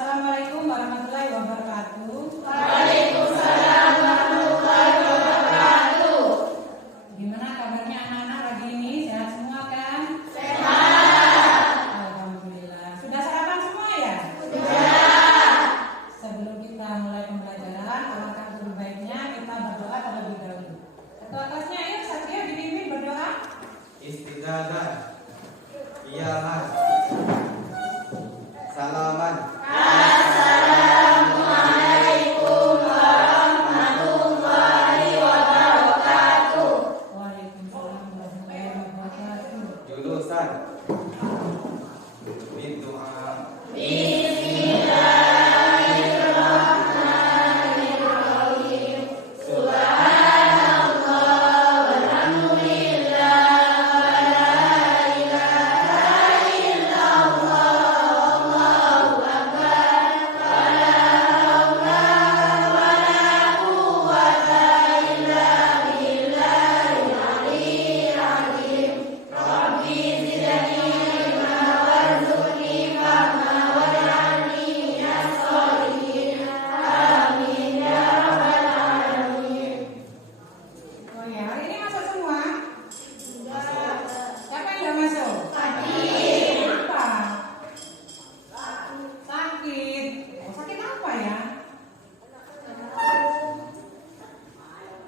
Assalamualaikum warahmatullahi wabarakatuh. Waalaikumsalam warahmatullahi wabarakatuh. Gimana kabarnya anak-anak pagi ini? Sehat semua kan? Sehat. Alhamdulillah. Sudah sarapan semua ya? Sudah. Sebelum kita mulai pembelajaran, alangkah lebih baiknya kita berdoa terlebih dahulu. Ketua kelasnya, ayo Satria dipimpin berdoa. Istighfar, iyaman, salaman. Assalamualaikum warahmatullahi wabarakatuh. Waalaikumsalam warahmatullahi wabarakatuh. Julusan Bidu'a. Bismillahirrahmanirrahim. Subhanallah walhamdulillah wala ilaha illallah Allahu akbar wala haula wala quwwata illa billahil aliyyil azim. Rabbi zidni ilma warzuqni fahma waj'alni minas sholihin. Amin ya rabbal alamin. Oh ya, hari ini masuk semua? Siapa yang nggak masuk? Kenapa? Sakit. Oh, sakit apa ya?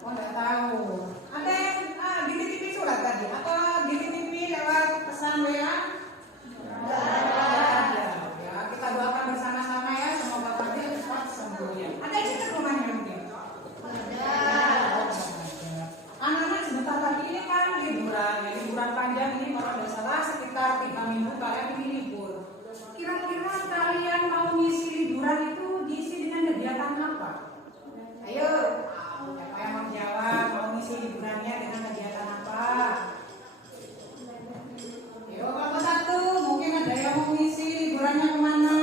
Oh, nggak tahu. Ada yang dititipi surat tadi atau dititipi lewat pesan WA? Ada. Ya, kita doakan bersama-sama ya, semoga Fadil cepat sembuh ya. Ada yang dekat rumahnya mungkin? Anak-anak sebentar lagi ini kan liburan, ya, liburan panjang ini kalau tidak salah sekitar 3 minggu kalian ini libur. Kira-kira kalian mau ngisi liburan itu diisi dengan kegiatan apa? Ayo, siapa yang mau jawab? Mau ngisi liburannya dengan kegiatan apa? Ayo, kelompok 1, mungkin ada yang mau ngisi liburannya kemana?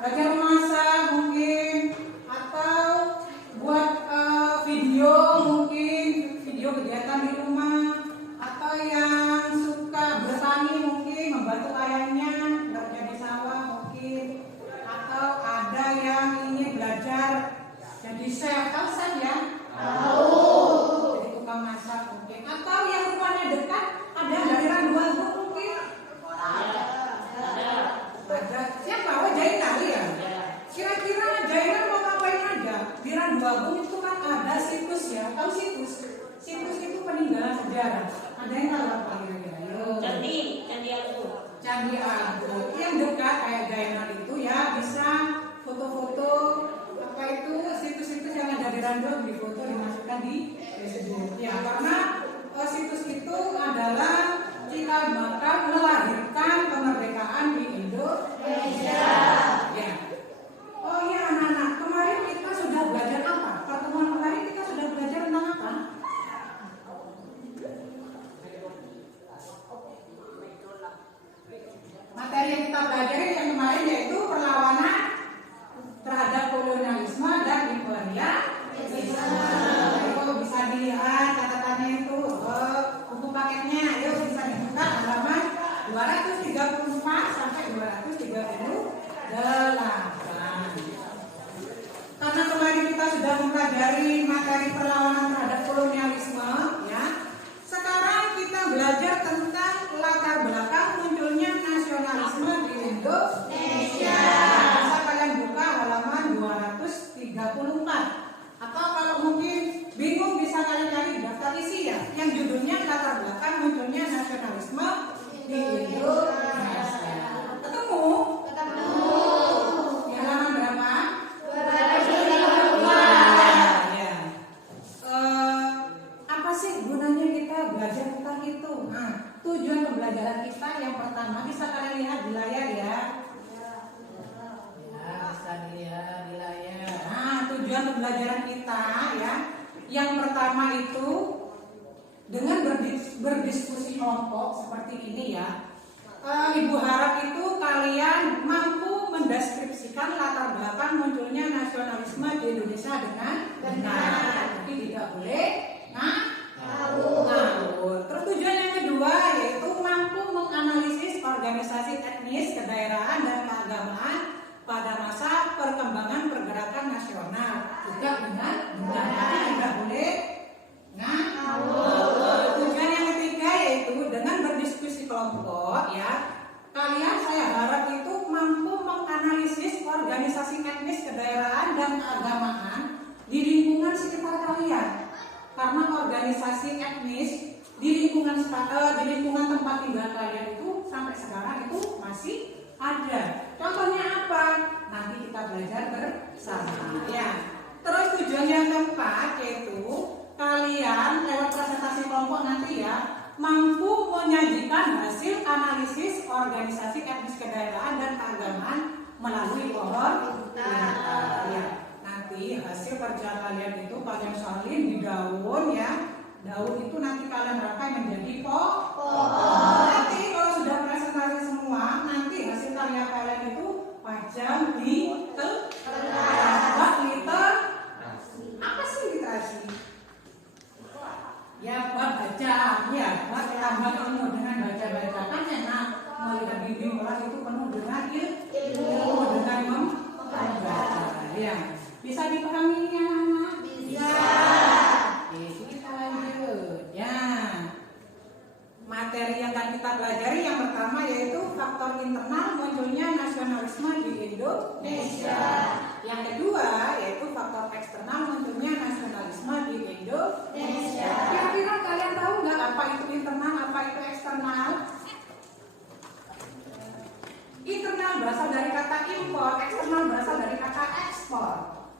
Belajar masak mungkin, atau buat video mungkin, video kegiatan di rumah, atau yang suka bertani mungkin, membantu ayahnya bekerja di sawah mungkin, atau ada yang ingin belajar jadi chef, tahu chef ya? Jadi tukang masak mungkin, atau yang rumahnya dekat ada dari Randuagung mungkin. Ada siapa? Oh, Jainal ya? Kira-kira Jainal mau ngapain aja? Di Randuagung itu kan ada situs ya, tahu situs? Situs itu peninggalan sejarah. Ada yang tahu apa kira-kira? Ayo. Candi Agung. Candi Agung. Yang dekat kayak Jainal itu ya bisa foto-foto apa itu situs-situs yang ada di Randuagung difoto dimasukkan di Facebook. Ya, karena situs itu adalah cikal bakal melahirkan kemerdekaan di Indonesia. Ya. Oh ya anak-anak, kemarin kita sudah belajar apa? Pertemuan kemarin kita sudah belajar tentang apa? Materi yang kita pelajari yang kemarin yaitu perlawanan terhadap kolonialisme dan imperialisme. Ayo bisa dilihat catatannya itu, buku paketnya, ayo bisa dibuka halaman 234 sampai 238. Karena kemarin kita sudah mempelajari materi perlawanan terhadap kolonialisme, ya. Sekarang kita belajar tentang latar belakang munculnya nasionalisme di Indonesia. Bisa kalian buka halaman 234. Atau kalau mungkin bingung bisa kalian cari di daftar isi ya, yang judulnya latar belakang munculnya nasionalisme di Indonesia. Ketemu? Di halaman berapa? Ya. Apa sih gunanya kita belajar tentang itu? Nah, tujuan pembelajaran kita yang pertama bisa kalian lihat di layar ya. Ya, bisa dilihat di layar. Nah, tujuan pembelajaran kita ya, yang pertama itu dengan berdiskusi kelompok seperti ini ya. Ibu harap itu kalian mampu mendeskripsikan latar belakang munculnya nasionalisme di Indonesia dengan benar. Jadi tidak boleh ngawur. Terus tujuan yang kedua yaitu mampu menganalisis organisasi etnis, kedaerahan dan keagamaan pada masa perkembangan pergerakan nasional juga dengan tapi tidak boleh ngawur. Tujuan yang ketiga yaitu dengan berdiskusi kelompok ya, kalian saya harap itu mampu menganalisis organisasi etnis kedaerahan dan keagamaan di lingkungan sekitar kalian. Karena organisasi etnis di lingkungan tempat tinggal kalian itu sampai sekarang itu masih ada. Contohnya apa? Nanti kita belajar bersama ya. Terus tujuan yang keempat yaitu kalian lewat presentasi kelompok nanti ya mampu menyajikan hasil analisis organisasi etnis kedaerahan dan keagamaan melalui pohon pintar ya. Nanti hasil kerja kalian itu kalian salin di daun ya. Daun itu nanti kalian rangkai menjadi pohon. Nanti kalau sudah presentasi semua, nanti hasil karya kalian itu pajang di apa sih literasi? Ya buat baca, ya buat tambah ilmu dengan baca-baca kan enak. Melihat bimbing kelas itu penuh dengan ilmu dengan membaca. Ya bisa dipahami ya anak? Bisa. Kita lanjut ya. Materi yang akan kita pelajari yang pertama yaitu faktor internal munculnya nasionalisme di Indonesia. Yang kedua yaitu faktor eksternal munculnya nasionalisme di Indonesia. Kira-kira kalian tahu nggak apa itu internal, apa itu eksternal? Internal berasal dari kata impor, eksternal berasal dari kata ekspor.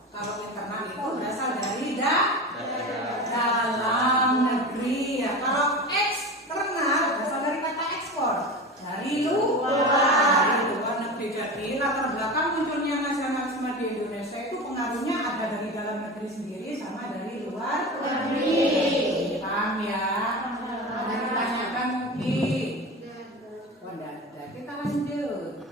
Kalau internal itu berasal dari dalam negeri ya. Kalau eksternal berasal dari kata ekspor, dari luar negeri. Jadi latar belakang munculnya nasionalisme di Indonesia itu pengaruhnya ada dari dalam negeri sendiri sama dari luar negeri. Paham ya? Ada yang ditanyakan mungkin? Oh enggak ada. Kita lanjut.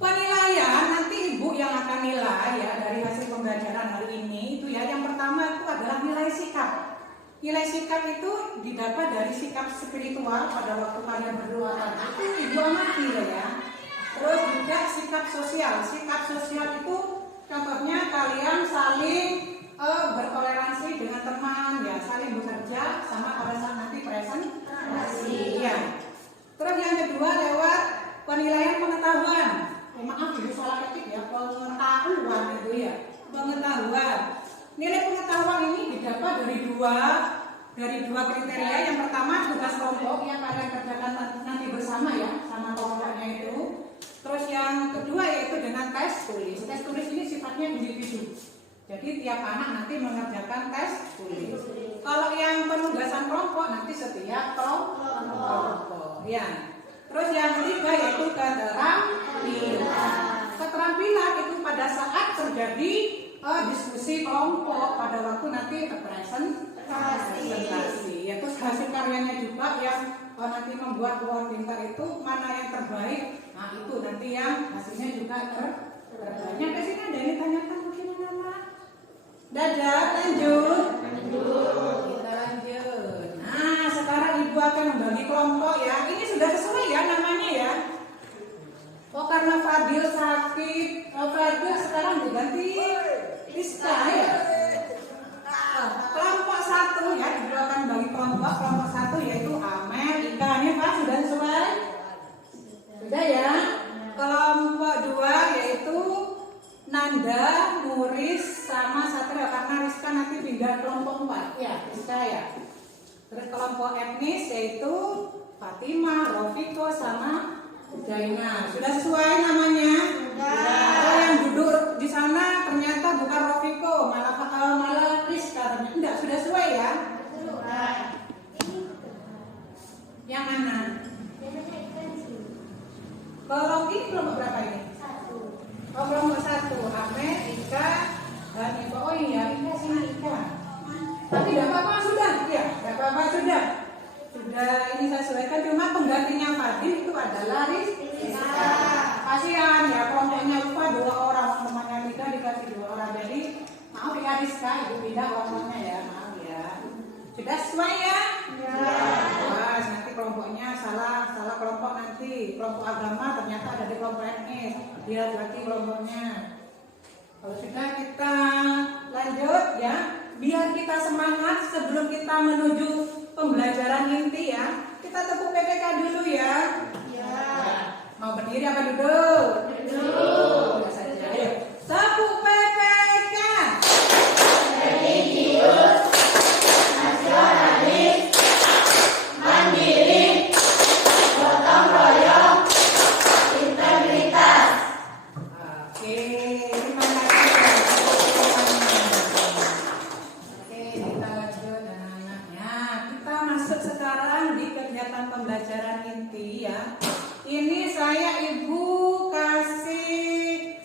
Penilaian nanti ibu yang akan nilai ya dari hasil pembelajaran hari ini itu ya. Yang pertama itu adalah nilai sikap. Nilai sikap itu didapat dari sikap spiritual pada waktu kalian berdoa tadi itu ibu amati ya. Terus juga sikap sosial. Sikap sosial itu contohnya kalian saling bertoleransi dengan teman ya, saling bekerja sama pada saat nanti presentasi ya. Terus yang kedua lewat penilaian pengetahuan. Maaf itu salah ketik ya, pengetahuan itu ya, pengetahuan. Nilai pengetahuan ini didapat dari dua kriteria. Yang pertama tugas kelompok yang kalian kerjakan nanti bersama ya, sama kelompoknya itu. Terus yang kedua yaitu dengan tes tulis. Tes tulis ini sifatnya individu. Jadi tiap anak nanti mengerjakan tes tulis. Kalau yang penugasan kelompok nanti setiap kelompok ya. Terus yang ketiga yaitu keterampilan itu pada saat terjadi diskusi kelompok pada waktu nanti presentasi. Ya, terus hasil karyanya juga yang nanti membuat pohon pintar itu mana yang terbaik. Nah itu nanti yang hasilnya juga terbaik. Sampai sini ada yang ditanyakan mungkin nama? Dadah, lanjut. Kita lanjut. Nah sekarang ibu akan membagi kelompok ya. Ini sudah sesuai ya namanya ya. Oh karena Fadil sakit, Fadil sekarang diganti Rizka ya. Kelompok satu ya, ibu akan bagi kelompok. Kelompok satu yaitu Amel, Ika. Ini Pak sudah sesuai? Sudah ya. Kelompok dua yaitu Nanda, Muris, sama Satria. Karena Rizka nanti pindah kelompok 4 ya, Rizka ya. Terus kelompok etnis yaitu Fatimah, Rofiko, sama Zainal. Sudah sesuai namanya? Sudah. Yang duduk di sana ternyata bukan Rofiko, malah Rizka. Enggak, sudah sesuai ya? Sudah. Yang mana? Kelompok ini kelompok berapa ini? 1. Oh, kelompok 1. Ahmed, Ika, dan Ibu. Oh iya, Ika sini Ika. Tapi tidak apa-apa sudah, ya, tidak apa-apa sudah. Sudah ini saya sesuaikan, cuma penggantinya Fadil itu adalah Rizka. Kasihan ya, kelompoknya lupa 2 orang, temannya Rizka dikasih 2 orang. Jadi maaf ya Rizka, ibu pindah kelompoknya ya, maaf ya. Sudah sesuai ya? Ya. Wah, nanti kelompoknya salah kelompok kelompok nanti. Kelompok agama ternyata ada di kelompok etnis. Lihat lagi kelompoknya. Kalau sudah kita lanjut ya. Biar kita semangat sebelum kita menuju pembelajaran inti ya. Kita tepuk PPK dulu ya. Ya. Mau berdiri apa duduk? Duduk. Ya saja. Ayo. Tepuk PPK. Religius, nasionalis, mandiri, gotong royong, integritas. Oke, terima kasih. Oke, kita lanjut anak-anaknya. Kita masuk sekarang di kegiatan pembelajaran inti ya. Ini saya ibu kasih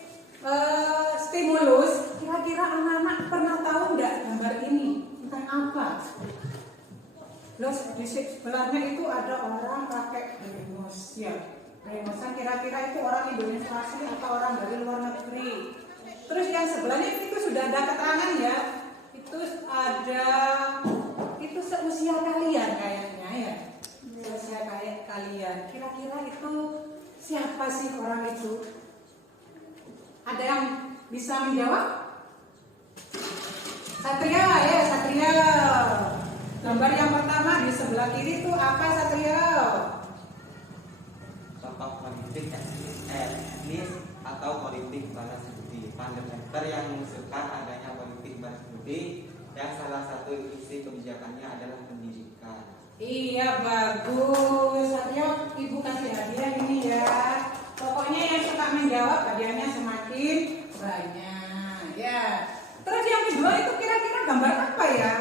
stimulus. Kira-kira anak-anak pernah tahu nggak gambar ini tentang apa? Terus di sebelahnya itu ada orang pakai bremos ya. Bremosan kira-kira itu orang Indonesia asli atau orang dari luar negeri. Terus yang sebelahnya itu sudah ada keterangan ya. Itu ada itu seusia kalian kayaknya ya. Seusia kayak kalian. Kira-kira itu siapa sih orang itu? Ada yang bisa menjawab? Satria ya, Satria. Gambar yang pertama di sebelah kiri itu apa Satria? Tokoh politik etnis atau politik balas budi. Fundamenter yang mengusulkan adanya politik balas budi yang salah satu isi kebijakannya adalah pendidikan. Iya bagus. Satria ibu kasih hadiah ini ya. Pokoknya yang suka menjawab hadiahnya semakin banyak ya. Terus yang kedua itu kira-kira gambar apa ya?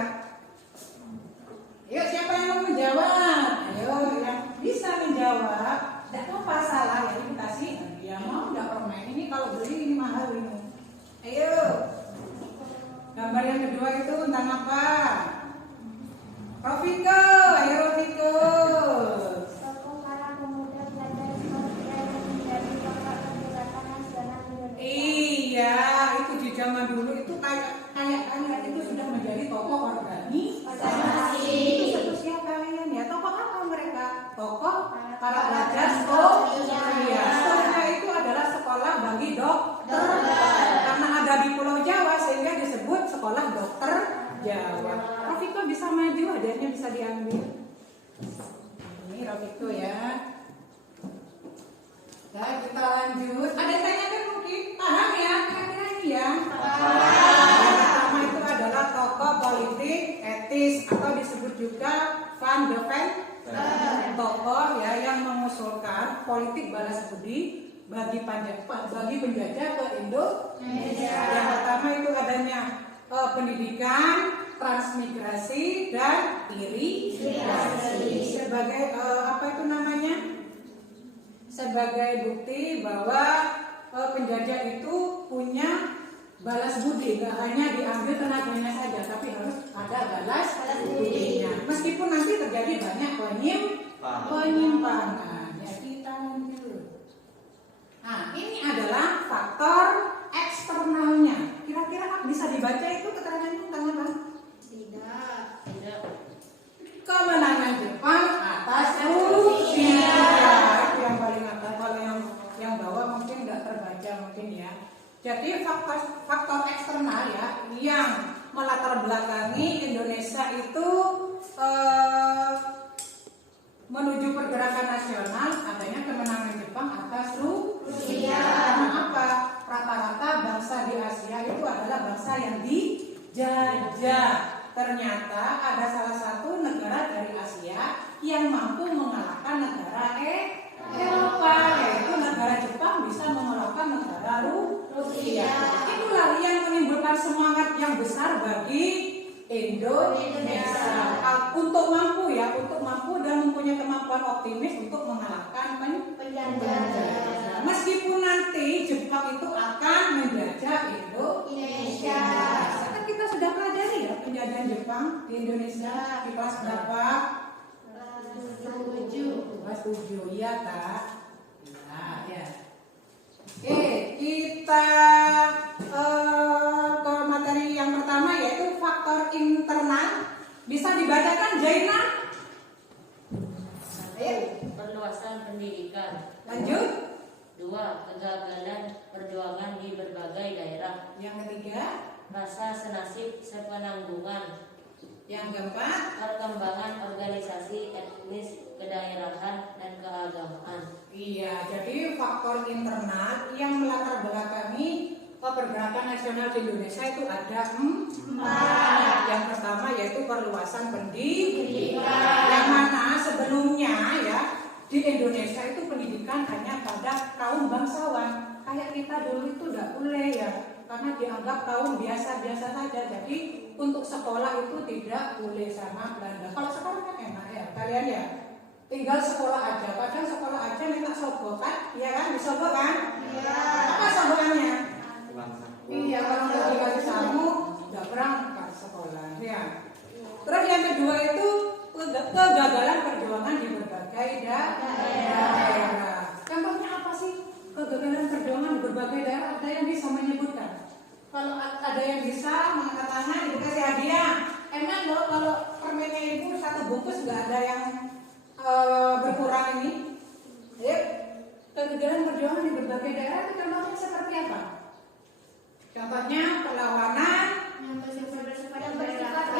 Ayo siapa yang mau menjawab? Ayo yang bisa menjawab. Tidak apa salah ya ibu kasih hadiah. Mau nggak permen ini kalau beli ini mahal ini. Ayo. Gambar yang kedua itu tentang apa? Rofiko, ayo Rofiko. Tokoh para pemuda pelajar Indonesia yang menjadi tokoh pergerakan nasional Indonesia. Iya, itu di zaman dulu itu kayak itu sudah menjadi tokoh organisasi. Itu seterusnya kalian ya. Tokoh apa mereka? Tokoh para pelajar Storia. Storia itu adalah sekolah bagi dokter. Karena ada di Pulau Jawa sehingga disebut sekolah dokter Jawa. Rofiko bisa maju, hadiahnya bisa diambil. Ini Rofiko ya. Ya kita lanjut. Ada yang tanyakan mungkin? Paham ya? Kira-kira ini ya? Yang pertama itu adalah tokoh politik etis atau disebut juga Van de Ven. Tokoh ya yang mengusulkan politik balas budi bagi penjajah ke Indonesia. Yang pertama itu adanya pendidikan, transmigrasi dan irigasi sebagai apa itu namanya? Sebagai bukti bahwa penjajah itu punya balas budi, gak hanya diambil tenaganya saja, tapi harus ada balas budinya. Meskipun nanti terjadi banyak penyimpangan. Ya kita lanjut. Nah ini adalah faktor eksternalnya. Kira-kira bisa dibaca itu keterangannya tentang apa? Tidak. Kemenangan Jepang atas Rusia. Itu yang paling atas. Kalau yang bawah mungkin nggak terbaca mungkin ya. Jadi faktor eksternal ya yang melatar belakangi Indonesia itu menuju pergerakan nasional adanya kemenangan Jepang atas Rusia. Karena apa? Rata-rata bangsa di Asia itu adalah bangsa yang dijajah. Ternyata ada salah satu negara dari Asia yang mampu mengalahkan negara Eropa, yaitu negara Jepang bisa mengalahkan negara Rusia. Itulah yang menimbulkan semangat yang besar bagi Indonesia untuk mampu dan mempunyai kemampuan optimis untuk mengalahkan penjajah. Meskipun nanti Jepang itu akan menjajah Indonesia. Kan kita sudah pelajari ya penjajahan Jepang di Indonesia di kelas berapa? Kelas 7, iya Kak. Nah, ya. Oke, kita ke materi yang pertama yaitu faktor internal. Bisa dibacakan Jaina? Perluasan pendidikan pendidikan. Lanjut. 2. Kegagalan perjuangan di berbagai daerah. Yang ketiga. Rasa senasib sepenanggungan. Yang keempat. Perkembangan organisasi etnis kedaerahan dan keagamaan. Iya, jadi faktor internal yang melatar belakangi pergerakan nasional di Indonesia itu ada 4. Yang pertama yaitu perluasan pendidikan. Yang mana sebelumnya ya di Indonesia itu pendidikan hanya pada kaum bangsawan. Kayak kita dulu itu tidak boleh ya, karena dianggap kaum biasa-biasa saja. Jadi untuk sekolah itu tidak boleh sama Belanda. Kalau sekarang kan enak ya, kalian ya tinggal sekolah aja. Padahal sekolah aja minta sobo kan? Iya kan? Disobo kan? Iya. Apa soboannya? Iya, kalau nggak dikasih samu nggak berangkat sekolah. Ya. Terus yang kedua itu kegagalan perjuangan di berbagai daerah. Contohnya apa sih kegagalan perjuangan di berbagai daerah? Ada yang bisa menyebutkan? Kalau ada yang bisa mengangkat tangan dikasih hadiah. Enak loh kalau permennya ibu 1 bungkus nggak ada yang berkurang ini. Ya. Kegagalan perjuangan di berbagai daerah itu contohnya seperti apa? Contohnya perlawanan Yang bersifat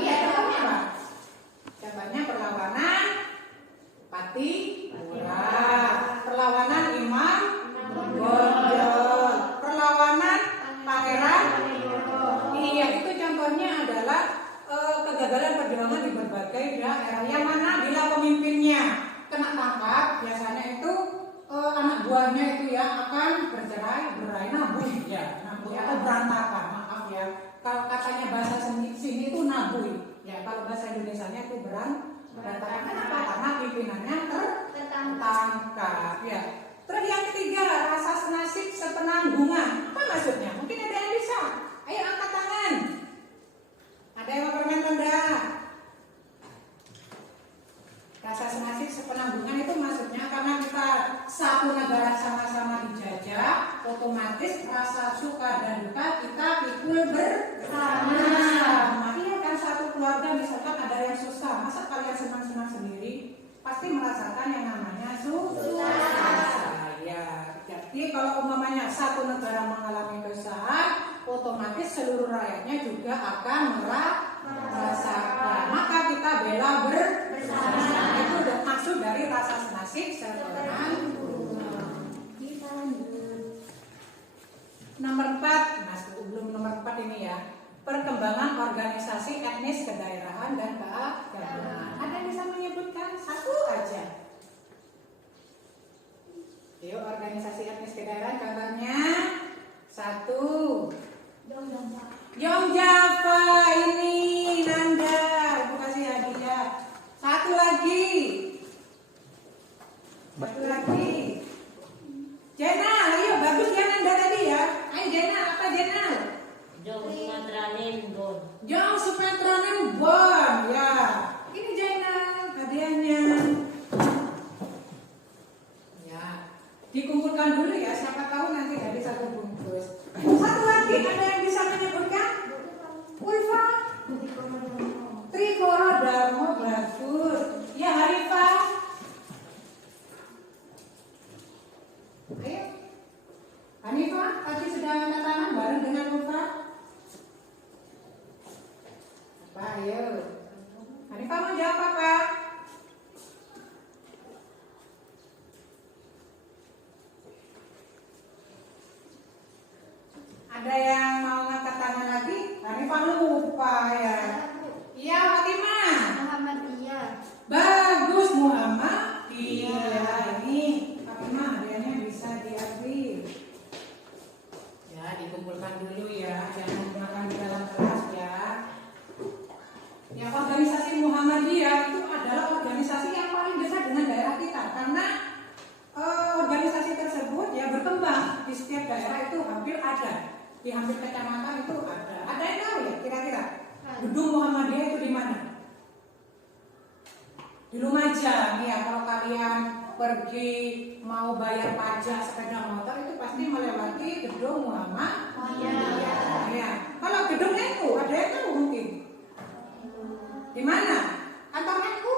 iya, contohnya apa? Contohnya perlawanan Pati Murah, perlawanan Imam Bonjol, perlawanan Pangeran. Iya, itu contohnya adalah kegagalan perjuangan di berbagai daerah. Yang mana bila pemimpinnya kena tangkap, biasanya itu anak buahnya itu ya akan bercerai-berai, nabuh ya, nabuh atau berantakan. Maaf ya, kalau katanya bahasa sini itu nabuh ya, kalau bahasa Indonesianya itu berantakan. Kenapa? Karena pimpinannya tertangkap ya. Terus yang ketiga, rasa senasib sepenanggungan. Apa maksudnya? Mungkin ada yang bisa. Ayo angkat tangan. Ada yang mau permen tanda? Rasa senasib sepenanggungan itu maksudnya karena kita satu negara sama-sama dijajah, otomatis rasa suka dan duka kita pikul bersama. Iya kan, satu keluarga misalkan ada yang susah, masa kalian senang-senang sendiri? Pasti merasakan yang namanya susah. Ya, jadi kalau umpamanya satu negara mengalami kesusahan, otomatis seluruh rakyatnya juga akan merasakan. Maka kita bela bersama. Itu maksud dari rasa senasib sepenanggungan. Kita lanjut. Nomor 4, mas belum nomor 4 ini ya. Perkembangan organisasi etnis kedaerahan dan keagamaan. Ada yang bisa menyebutkan satu aja? Yuk, organisasi etnis kedaerahan contohnya 1. Yong Java ini Nanda, ibu kasih hadiah. Satu lagi. Jenal, ayo bagus ya Nanda tadi ya. Ayo Jenal, apa Jenal? Jong Sumatranin Bon. Jong Sumatranin Bon, ya. Ini Jenal hadiahnya. Ya, dikumpulkan dulu ya. Siapa tahu nanti dari 1 bungkus. Satu lagi ada yang bisa menyebutkan? Ulfa. Trikoro Darmo bagus. Ya Harifah. Ayo. Hanifah tadi sudah angkat tangan bareng dengan Ulfa. Apa ayo? Hanifah mau jawab apa? Ada yang mau ngangkat tangan lagi? Hanifah lupa ya. Iya Fatimah. Muhammadiyah. Bagus Muhammad. Iya ini Fatimah hadiahnya bisa diambil. Ya dikumpulkan dulu ya, jangan gunakan di dalam kelas ya. Ya organisasi Muhammadiyah itu adalah organisasi yang paling besar dengan daerah kita karena organisasi tersebut ya berkembang di setiap daerah itu hampir ada. Di hampir kecamatan itu ada. Ada yang tahu ya kira-kira gedung Muhammadiyah itu di mana? Di Lumajang ya. Kalau kalian pergi mau bayar pajak sepeda motor itu pasti melewati gedung Muhammadiyah. Ya. Kalau gedung NU ada yang tahu mungkin? Di mana? Kantor NU?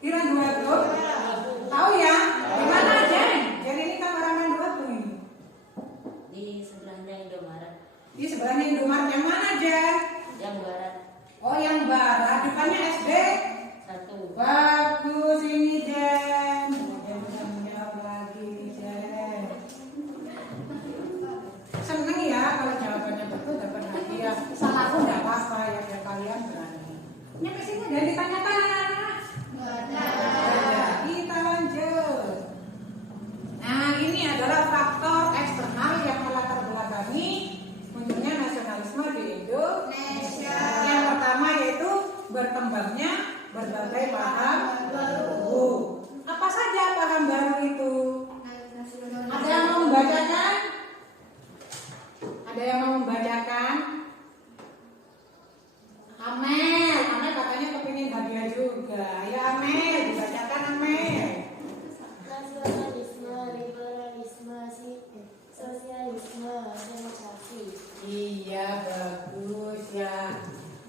Di Randuago? Tahu ya? Di mana? paham baru. Apa saja paham baru itu? Ada yang mau membacakan? Ada yang mau membacakan? Amel katanya kepingin hadiah juga. Ya Amel, dibacakan Amel. Nasionalisme, liberalisme, sosialisme, demokrasi. Iya, bagus ya.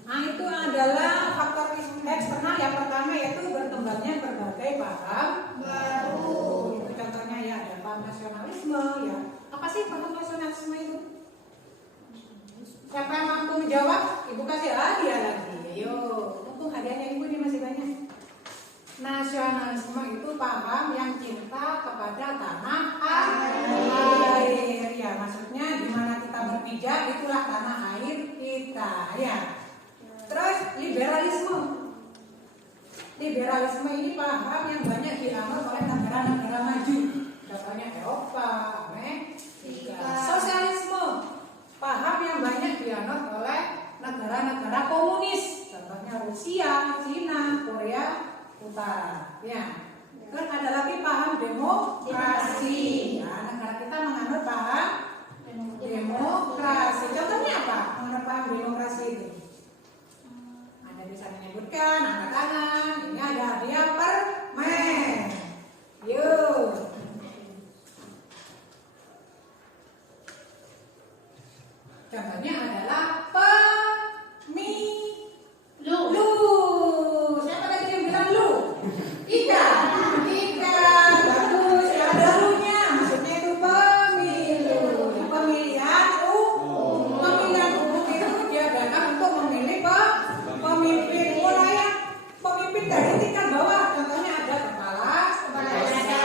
Nah, itu adalah faktor eksternal yang pertama, yaitu berkembangnya berbagai paham baru. Itu contohnya ya, ada paham nasionalisme ya. Apa sih paham nasionalisme itu? Siapa yang mampu menjawab? Ibu kasih hadiah lagi. Ayo, mumpung hadiahnya ibu ini masih banyak. Nasionalisme itu paham yang cinta kepada tanah air. Ya, maksudnya di mana kita berpijak itulah tanah air kita ya. Terus liberalisme. Liberalisme ini paham yang banyak dianut oleh negara-negara maju. Contohnya Eropa, Amerika. Sosialisme, paham yang banyak dianut oleh negara-negara komunis. Contohnya Rusia, Cina, Korea Utara. Ya. Terus ada lagi paham demokrasi. Ya, negara kita menganut paham demokrasi. Contohnya apa? Mengenai paham demokrasi itu. Anda bisa menyebutkan, angkat tangan. Ini ada hadiah permen. Yuk. Contohnya adalah pemilu. Siapa tadi yang bilang lu? Ika, bagus. Ya, ada lu-nya. Maksudnya itu pemilu. Pemilihan umum. Pemilihan umum itu diadakan untuk memilih pemimpin. Mulai yang pemimpin dari tingkat bawah. Contohnya ada kepala desa,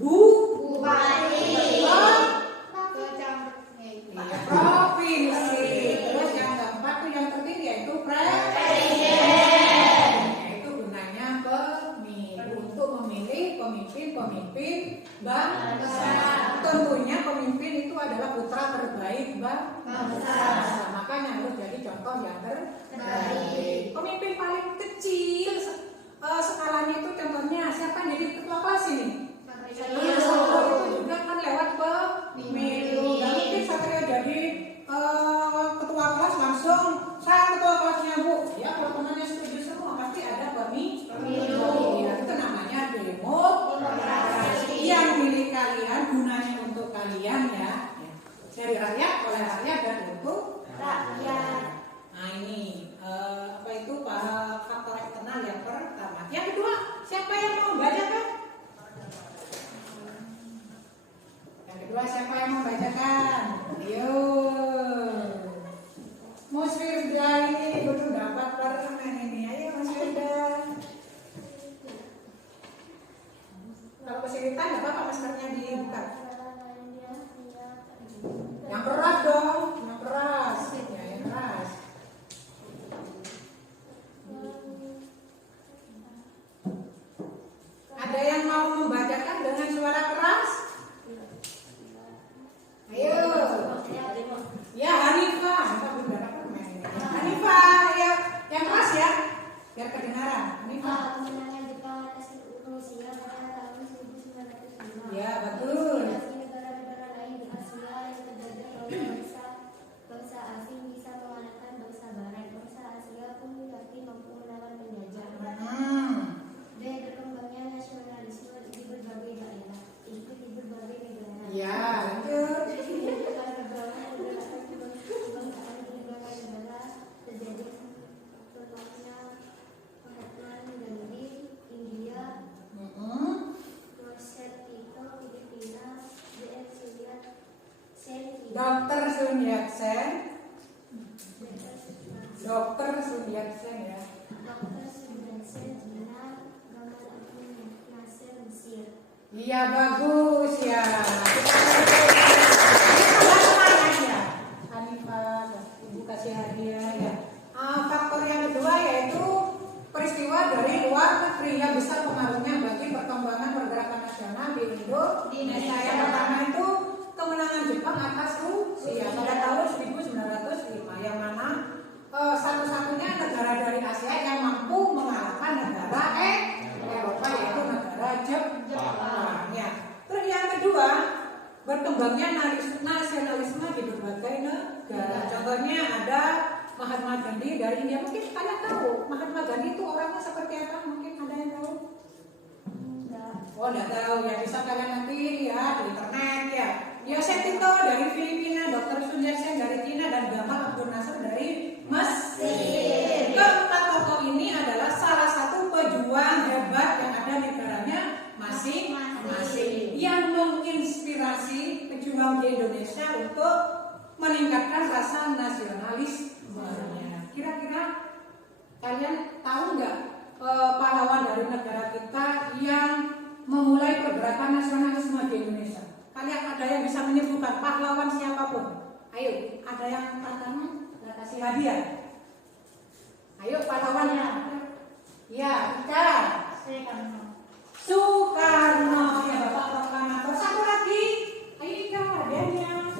bupati, provinsi. Terus yang keempat tuh yang tertinggi yaitu presiden. Itu gunanya pemilu untuk memilih pemimpin bangsa. Tentunya pemimpin itu adalah putra terbaik bangsa. Makanya harus jadi contoh yang terbaik. Pemimpin paling kecil skalanya itu contohnya siapa yang jadi ketua kelas ini? Itu juga kan lewat pemilu. Gak mungkin Satria jadi ketua kelas langsung saya ketua kelasnya Bu. Ya kalau temannya setuju semua pasti ada pemilu. Ya, itu namanya demokrasi. Yang pilih kalian gunanya untuk kalian ya. Dari rakyat, oleh rakyat dan untuk rakyat. Nah ini apa itu faktor eksternal yang pertama. Yang kedua, siapa yang mau membacakan? Yang kedua, siapa yang mau membacakan? Ayo. Mas Firda ini betul dapat permen ini. Ayo Mas Firda. Kalau kesulitan nggak apa-apa maskernya dibuka. Yang keras dong, yang keras. Ya, yang keras. Ada yang mau membacakan dengan suara keras? Ayo. Ya Hanifah. Hanifah, ya yang keras ya, biar kedengaran. Hanifah. Kemenangan Jepang atas Rusia pada tahun 1905. Ya betul. Negara-negara lain di Asia yang terjajah oleh bangsa asing bisa mengalahkan bangsa barat. Bangsa Asia pun yakin mampu melawan penjajah. Dan berkembangnya nasionalisme di berbagai daerah, di berbagai negara. Ya lanjut. Kebangsaan di berbagai negara terjadi contohnya Mahatma Gandhi, India, Joseph Tito, Filipina, J.F. Sen, Dr. Sun Yat-sen. Dr. Sun Yat-sen ya. Dr. Sudarsen, Cina, Gamal Abdul Nasir, Mesir. Iya bagus ya. Hanifah, Ibu kasih hadiah ya. Faktor yang kedua yaitu peristiwa dari luar negeri yang besar pengaruhnya bagi perkembangan pergerakan nasional di Indonesia. Yang pertama itu kemenangan Jepang atas Rusia pada tahun 1905, yang mana satu-satunya negara dari Asia yang mampu mengalahkan berkembangnya nasionalisme di berbagai negara. Contohnya ada Mahatma Gandhi dari India. Mungkin kalian tahu Mahatma Gandhi itu orangnya seperti apa? Mungkin ada yang tahu? Oh, enggak tahu ya. Bisa kalian nanti lihat di internet ya. Yosef Tito dari Filipina, Dr. Sun Yat-sen dari Cina, dan Gamal Abdul Nasser dari Mesir. Keempat tokoh ini adalah salah satu pejuang hebat yang ada di negaranya masing-masing, yang menginspirasi pejuang di Indonesia untuk meningkatkan rasa nasionalismenya. Kira-kira kalian tahu nggak pahlawan dari negara kita yang memulai pergerakan nasionalisme di Indonesia? Kalian ada yang bisa menyebutkan pahlawan siapapun? Ayo, ada yang pertama, kita kasih hadiah. Ayo pahlawannya. Ya, kita Soekarno, ya Bapak Proklamator. Satu lagi, ayo Ika, hadiahnya.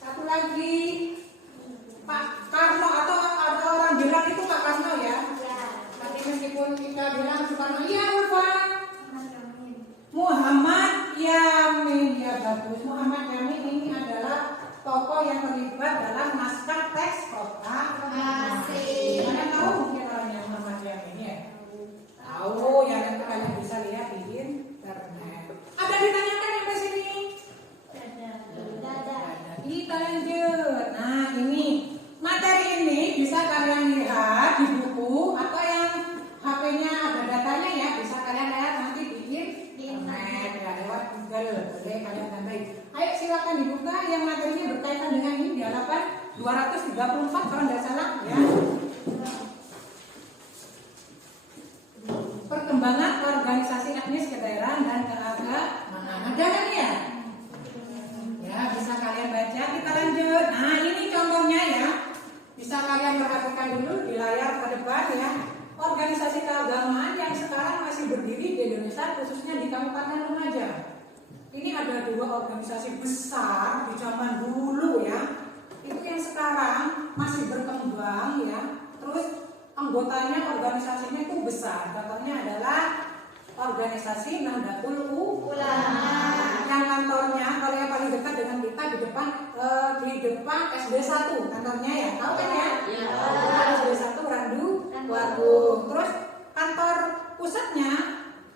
Satu lagi, Pak Karno, atau ada orang bilang itu Pak Karno ya? Tapi meskipun kita bilang Soekarno, iya Urfa. Muhammad Yamin, ya bagus. Muhammad Yamin ini adalah tokoh yang terlibat dalam naskah teks proklamasi. Kalian tahu mungkin orangnya Muhammad Yamin ya? Tahu ya, nanti kalian bisa lihat di internet. Ada ditanyakan sampai sini? Kita lanjut. Nah, ini materi ini bisa kalian lihat di buku atau yang HP-nya ada datanya ya, bisa kalian lihat nanti di internet ya, lewat Google. Boleh kalian tambahin. Ayo silakan dibuka yang materinya berkaitan dengan ini di halaman 234 kalau tidak salah ya. Perkembangan organisasi etnis kedaerahan dan keagamaan. Ada kan ya? Ya, bisa kalian baca. Kita lanjut. Nah, ini contohnya ya. Bisa kalian perhatikan dulu di layar ke depan ya. Organisasi keagamaan yang sekarang masih berdiri di Indonesia, khususnya di Kabupaten Lumajang. Ini ada dua organisasi besar di zaman dulu ya. Itu yang sekarang masih berkembang ya. Terus anggotanya, organisasinya itu besar. Contohnya adalah organisasi Nahdlatul Ulama. Yang kantornya, kalau yang paling dekat dengan kita di depan SD 1 kantornya ya. Tahu kan ya? SD 1 Randu Warung. Terus kantor pusatnya,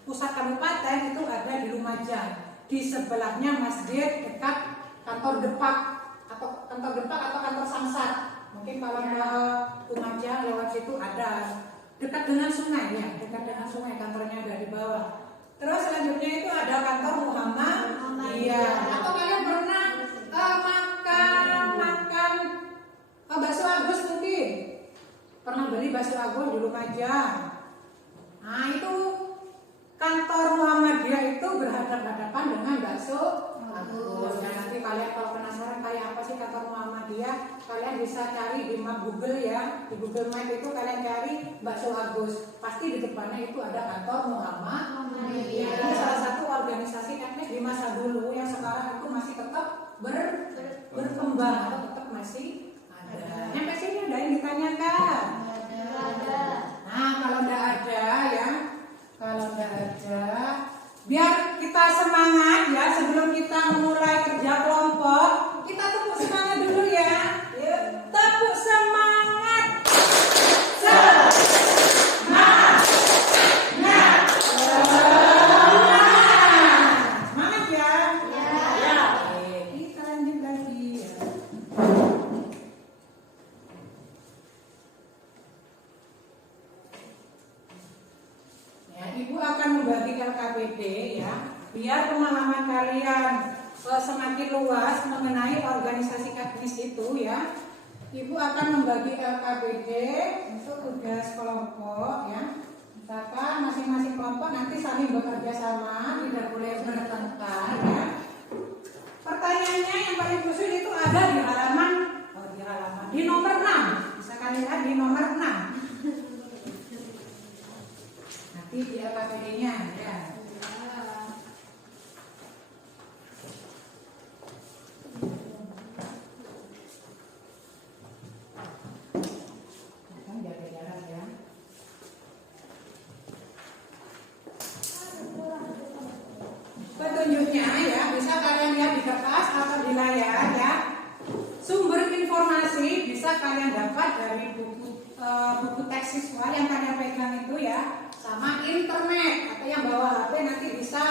pusat kabupaten itu ada di Lumajang. Di sebelahnya masjid dekat kantor Depak atau kantor Samsat. Mungkin kalau ke Lumajang lewat situ ada, dekat dengan sungai ya, dekat dengan sungai, kantornya ada di bawah. Terus selanjutnya itu ada kantor Muhammadiyah. Atau kalian pernah makan bakso Agus mungkin? Pernah beli bakso Agus di Lumajang. Nah itu kantor Muhammadiyah itu berhadapan-hadapan dengan bakso Agus. Nah, nanti kalian kalau penasaran kayak apa sih kantor Muhammadiyah, kalian bisa cari di map Google ya. Di Google Map itu kalian cari bakso Agus. Pasti di depannya itu ada kantor Muhammadiyah. Ini salah satu organisasi etnis di masa dulu yang sekarang itu masih tetap berkembang atau tetap masih ada. Sampai sini ada yang ditanyakan? Ada. Nah, kalau tidak ada ya, biar kita semangat ya sebelum kita memulai kerja kelompok, kita tepuk semangat dulu ya. Yuk, tepuk semangat. Semangat ya. Ya. Oke, kita lanjut lagi ya. Ya, Ibu akan membagi LKPD ya, biar pemahaman kalian semakin luas mengenai organisasi etnis itu ya. Ibu akan membagi LKPD untuk tugas kelompok ya. Misalkan masing-masing kelompok nanti saling bekerja sama, tidak boleh bertengkar ya. Pertanyaannya yang paling khusus itu ada di nomor 6. Bisa kalian lihat di nomor 6. Nanti di LKPD-nya ya. Jaga jarak ya. Petunjuknya ya bisa kalian lihat di kertas atau di layar ya. Sumber informasi bisa kalian dapat dari buku teks siswa yang kalian pegang itu ya, sama internet atau yang bawa HP nanti bisa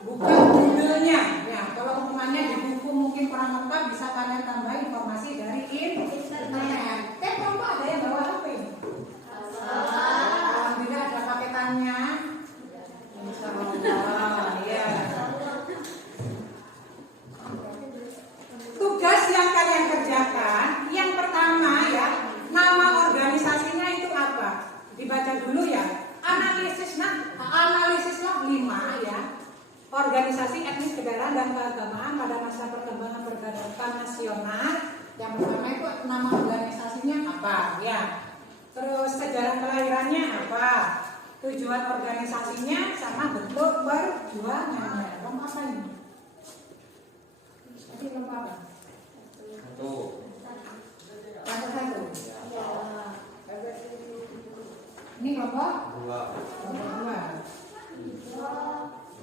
buka Google-nya. Ya, kalau umpamanya di buku mungkin kurang lengkap bisa kalian tambah informasi dari internet. Kelompok ada yang bawa HP? Alhamdulillah ada paketannya. Insyaallah, ya. Tugas yang kalian kerjakan, yang pertama ya, nama organisasinya itu apa? Dibaca dulu ya. Analisislah 5 ya. Organisasi etnis kedaerahan dan keagamaan pada masa perkembangan pergerakan nasional. Yang pertama itu nama organisasinya apa ya. Terus sejarah kelahirannya apa? Tujuan organisasinya sama bentuk perjuangannya. Kelompok apa ini? Tadi kelompok apa? Satu. Ini kelompok? Dua.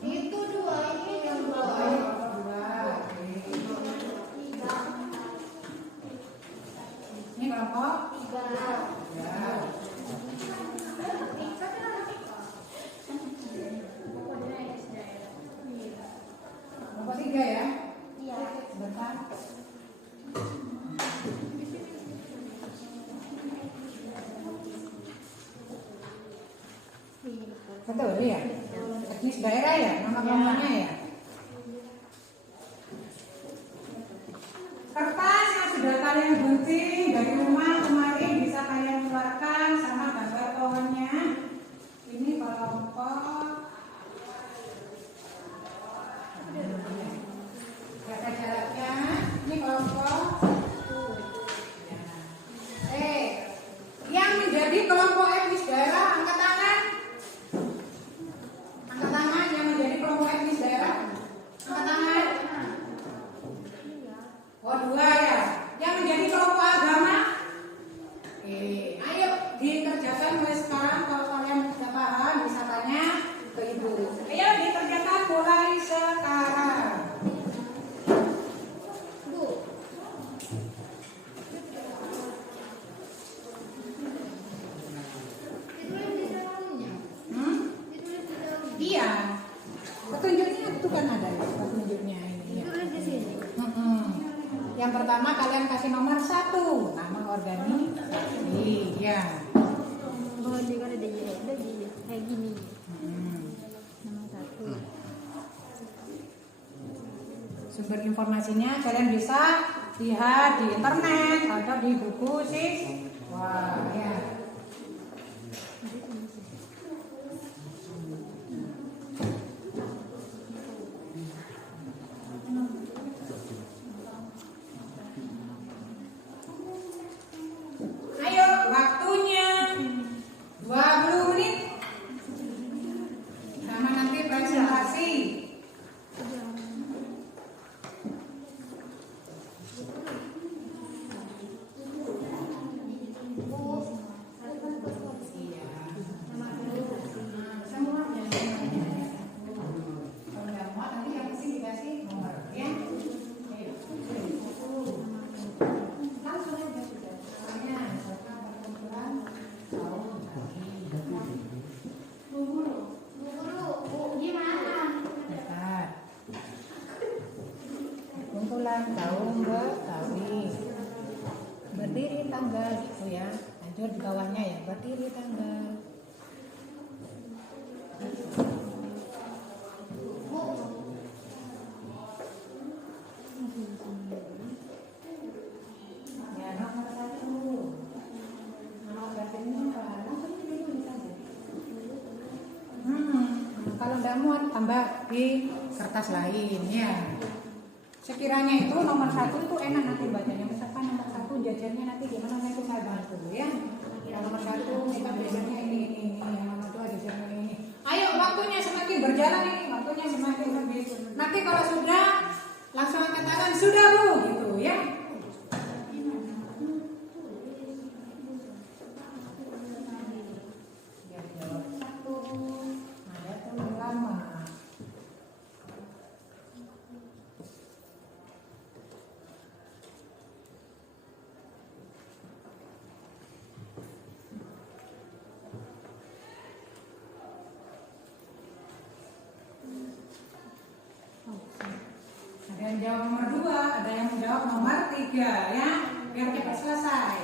Itu 2, ini yang 2. Ini kelompok? 3. Ya. Kelompok 3 ya? Iya. Sebentar. Betul ya? Etnis daerah ya? Nama kelompoknya ya? Kertas yang sudah kalian gunting dari rumah kemarin bisa kalian keluarkan sama gambar pohonnya. Ini kelompok. Kata jaraknya. Ini kelompok. Yang menjadi kelompok etnis daerah angkat tangan. Angkat tangan yang menjadi kelompok etnis daerah. Angkat tangan. Oh 2 ya. Yang menjadi kelompok agama. Ayo dikerjakan mulai sekarang. Kalau kalian tidak paham bisa tanya ke ibu. Ayo dikerjakan mulai sekarang. Iya. Petunjuknya itu kan ada ya, petunjuknya ini. Ya. Tulis di sini. Yang pertama kalian kasih nomor 1, nama organisasi. Ya. Oh, dia kan ada gini. Kayak gini. Nomor 1. Sumber informasinya kalian bisa lihat di internet atau di buku siswa. Ya. Ayo, waktunya 20 menit. Sama nanti presentasi. Iya. Semuanya. Kalau nggak mau nanti yang penting dikasih nomor, ya. Ayo. Langsung aja sudah. Soalnya perkumpulan tahun Betawi. Kumpulan kaum Betawi. Berdiri tanggal gitu ya. Lanjut di bawahnya ya, berdiri tanggal. Ya, nomor 1. Nomor berarti apa? Langsung ditulis aja. Kalau tidak muat tambah di kertas lain ya. Sekiranya itu nomor 1 itu enak nanti bacanya. Misalkan nomor 1 jajannya nanti gimana nanti saya bantu ya. Yang nomor 1 kita jajannya ini. Yang nomor 2 jajannya ini. Ayo waktunya semakin berjalan ini, waktunya semakin lebih. Nanti kalau sudah langsung angkat tangan, sudah Bu gitu ya. Ada teman lama. yang jawab nomor 2, ada yang menjawab nomor 3 ya, biar cepat selesai.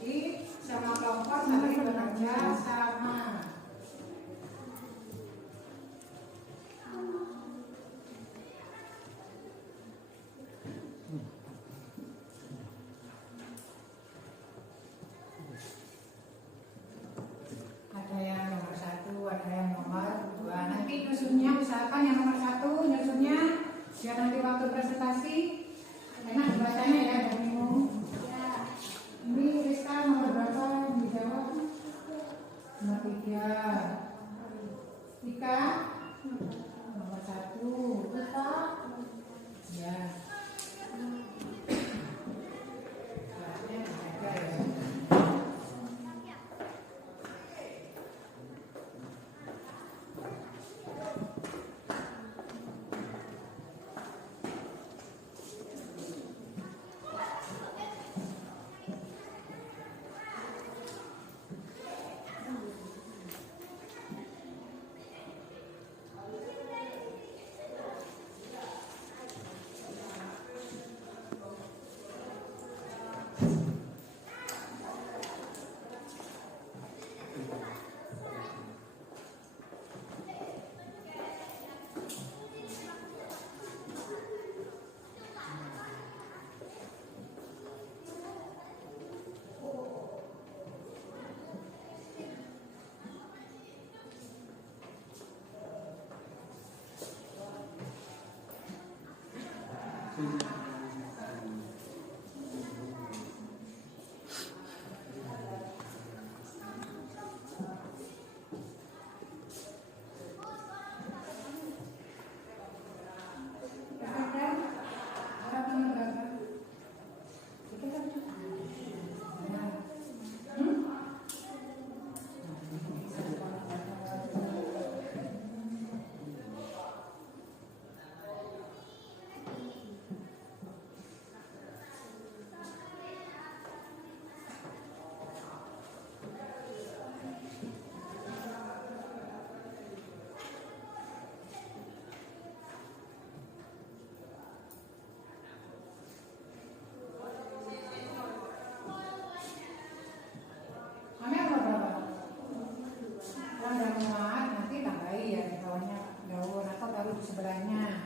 Jadi sama kelompok saling bekerja sama. Ada yang nomor 1, ada yang nomor 2. Nanti nyusunnya misalkan yang nomor 1 nyusunnya biar nanti waktu presentasi enak dibacanya ya, dan bingung. Ya. Ini Rizka nomor berapa yang dijawab? Nomor 3. Tika nomor 1. Tika ya. Caranya dijaga ya. Sebelahnya.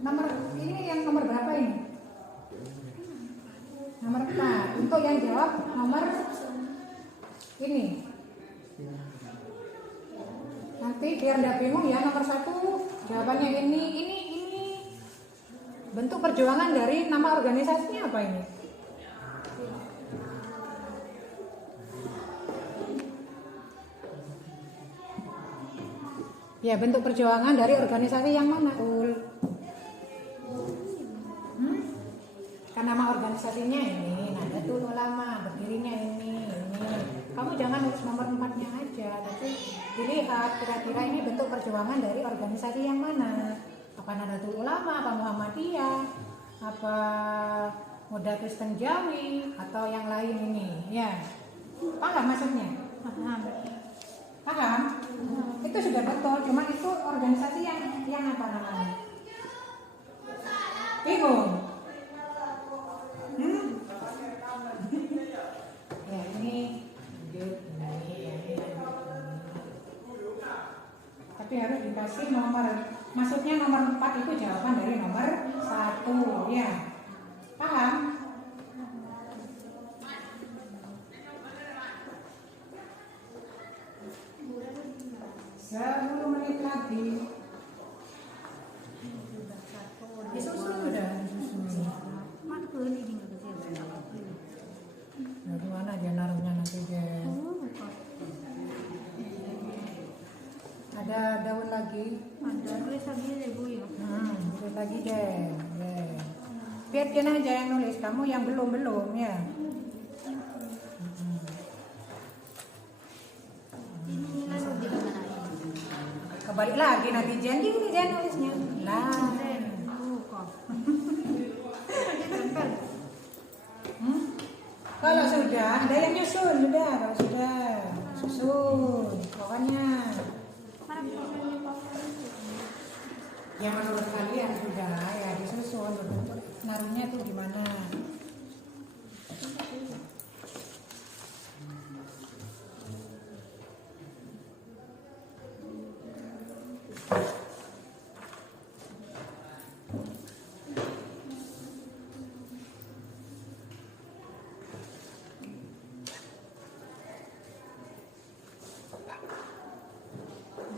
Nomor ini yang nomor berapa ini? Nomor 4. Untuk yang jawab nomor ini. Nanti biar tidak bingung ya, nomor 1 jawabannya ini. Bentuk perjuangan dari nama organisasinya apa ini? Ya, bentuk perjuangan dari organisasi yang mana? Kan nama organisasinya ini, Nahdlatul Ulama, berdirinya ini. Kamu jangan nulis nomor 4-nya aja, tapi dilihat kira-kira ini bentuk perjuangan dari organisasi yang mana. Apa Nahdlatul Ulama, apa Muhammadiyah, apa Muda Kristen Jawi, atau yang lain ini. Ya, paham maksudnya? Paham? Itu sudah betul, cuma itu organisasi yang apa namanya? Bingung? Ya, ini tapi harus dikasih nomor, maksudnya nomor 4 itu jawaban dari nomor 1 ya, paham? Sepuluh menit lagi. Disusul udah disusul. Nah, di mana dia naruhnya nanti deh? Ada daun lagi? Ada tulis lagi deh Bu ya. Tulis lagi deh. Biar Jen aja yang nulis, kamu yang belum ya. Ini lalu di mana? Kebalik lagi nanti Jen, gini Jen nulisnya. Lah. Kok. Tempel. Kalau sudah, ada yang nyusun sudah. Kalau sudah, susun. Pokoknya. Mana pokoknya. Ya menurut kalian sudah ya disusun. Naruhnya tuh gimana?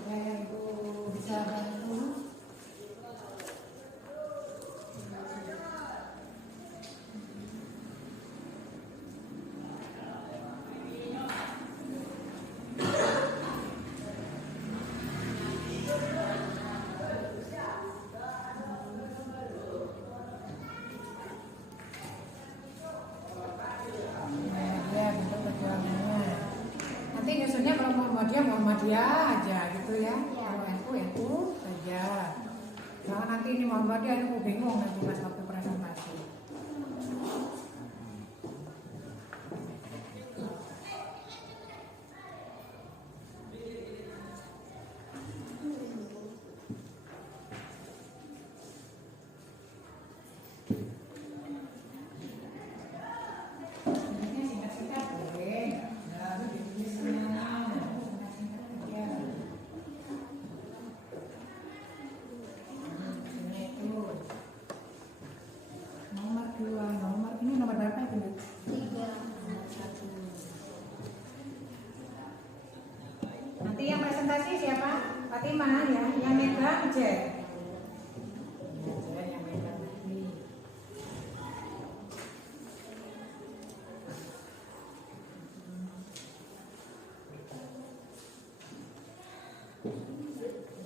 Ada yang Ibu bisa bantu? Ya, bentuk perjuangannya. Nanti nyusunnya kalau Muhammadiyah aja gitu ya. Kalau NU saja. Jangan nanti ini Muhammadiyah aku bingung nanti pas waktu presentasi. Ini singkat-singkat boleh. Lalu ditulisnya singkat-singkat aja. Ini itu nomor 2, ini nomor berapa itu? Bu? 3. Nomor 1. Nanti yang presentasi siapa? Fatimah ya, yang megang Jen. Jen yang megang nanti.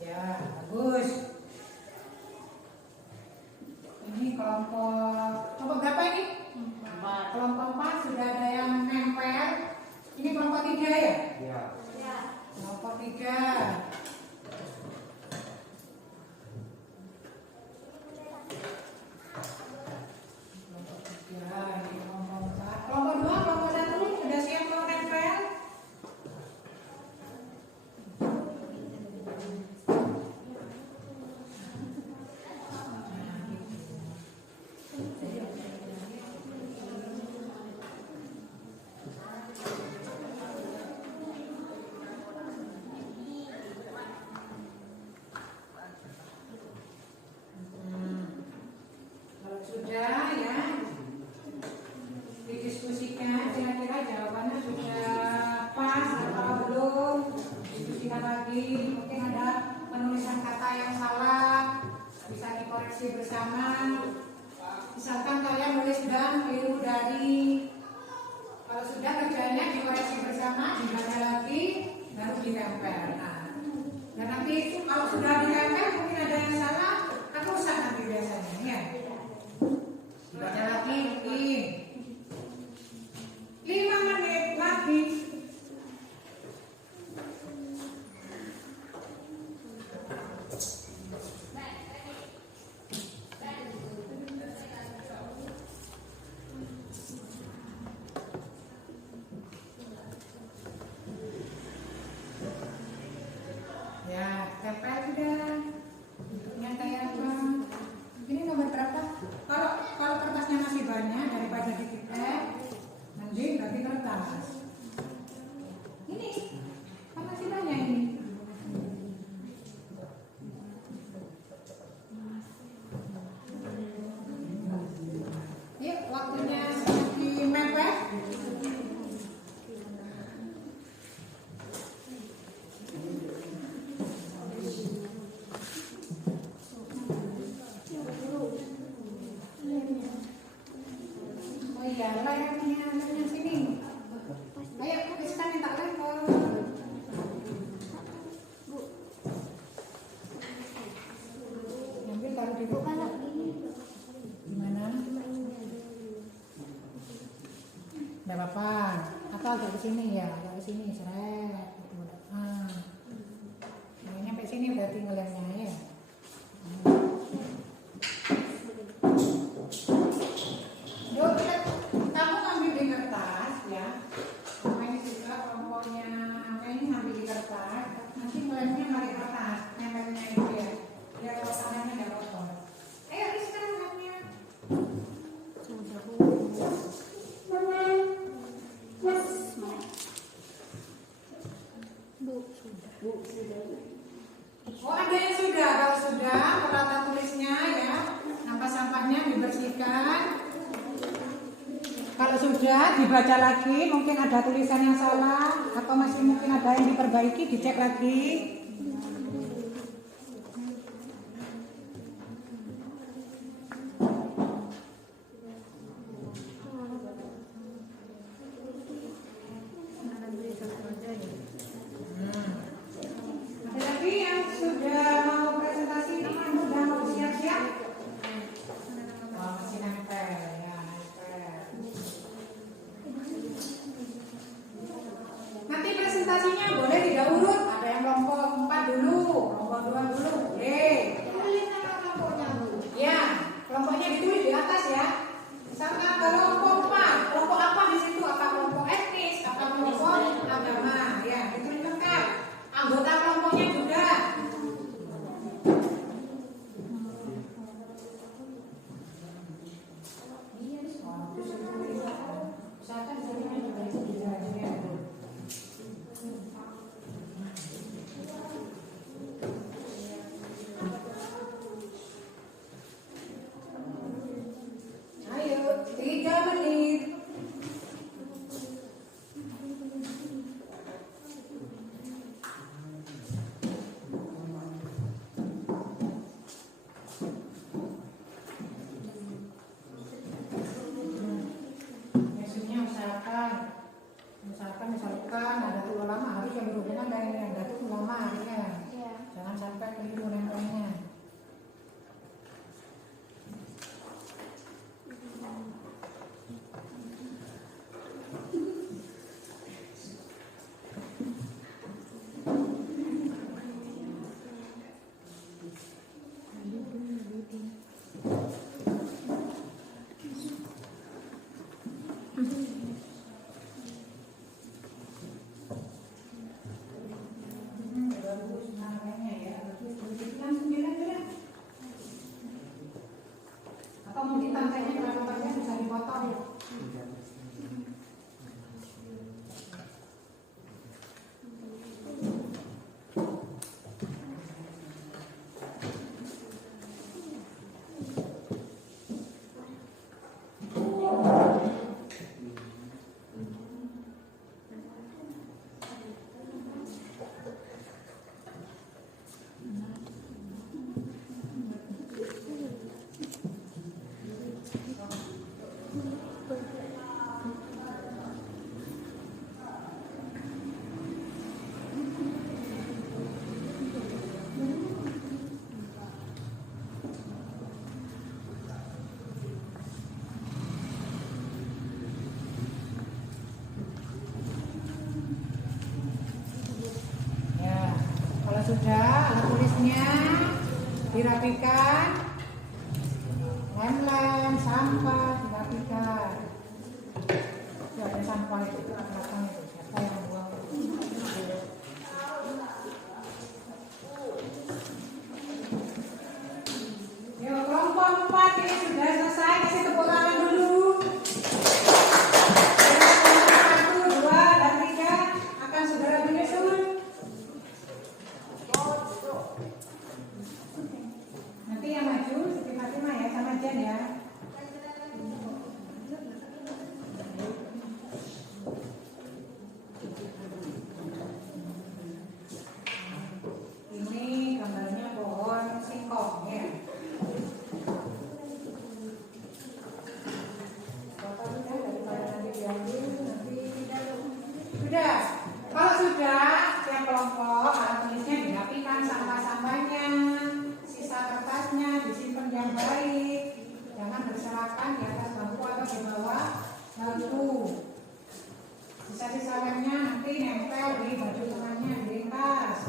Ya, bagus. Ini kelompok berapa ini? Kelompok 4 sudah ada yang nempel. Ini kelompok 3 ya? Ya. Kelompok 3. Kelompok 3, ini kelompok 4. Kelompok 2, kelompok 1 sudah siap mau nempel? Kalau sudah ya didiskusikan kira-kira jawabannya sudah pas atau belum, diskusikan lagi. Mungkin ada penulisan kata yang salah, bisa dikoreksi bersama. Misalkan kalian nulis dan keliru dari, kalau sudah kerjanya dikoreksi bersama, dibaca lagi, baru ditempel. Dan nanti kalau sudah ditempel mungkin ada yang salah, kan rusak nanti biasanya ya. Baca lagi mungkin 5 menit lagi. Ya, tempel sudah. Bentuknya kayak apa? Ini nomor berapa? Kalau kertasnya masih banyak daripada dikit nanti ganti kertas. Ini kan masih banyak ini. Yuk, waktunya dimepet. Oh iya, layarnya sini. Ayo, kita minta layar. Ambil taruh di buka lah. Gimana? Enggak apa-apa. Atau agak ke sini ya, agak ke sini, seret. Ini sampai sini udah ngelemnya ya. Yuk, kamu ambil di kertas ya. Sama ini juga kelompoknya, ini ambil di kertas. Nanti ngelemnya pakai kertas, nempelnya itu ya. Biar kalau tangannya nggak kotor. Ayo, sekarang ngelemnya. Oh, ada yang sudah. Kalau sudah, peralatan tulisnya ya, sampah-sampahnya dibersihkan. Kalau sudah, dibaca lagi. Mungkin ada tulisan yang salah atau masih mungkin ada yang diperbaiki, dicek lagi. Ada lagi yang sudah mau presentasi ini, yang sudah mau siap-siap? Oh, masih nempel ya, nempel. Nanti presentasinya boleh tidak urut, ada yang kelompok 4 dulu, kelompok 2 dulu, boleh. Ya, kelompoknya ditulis di atas ya. Misalkan kelompok 4, kelompok apa di situ? Apa kelompok etnis, apa kelompok agama? Ya, ditulis lengkap. Anggota kelompoknya juga. Ayo, 3 menit. Biasanya misalkan ada tuh ulama harus yang berhubungan dengan yang datuk ulama ya. Ya. Jangan sampai keliru nempelnya. Bagus namanya ya. Langsung bilang. Atau mungkin tantenya terlalu panjang bisa dipotong. Sudah, alat tulisnya dirapikan, lem-lem, sampah dirapikan. Itu ada sampah itu belakang itu, siapa yang buang? Yuk, kelompok 4 ini sudah selesai, kasih tepuk tangan dulu. Kelompok 1, 2, dan 3 akan segera menyusul. Nanti yang maju Siti Fatimah ya sama Jen ya. Ini gambarnya pohon singkong ya. Foto sudah daripada nanti diambil nanti sudah. Kalau sudah setiap kelompok alat tulisnya dirapikan, sampah-sampahnya, sisa kertasnya disimpan yang baik, jangan berserakan di atas bangku atau di bawah bangku. Sisa-sisa lemnya nanti nempel di baju tengahnya di tas.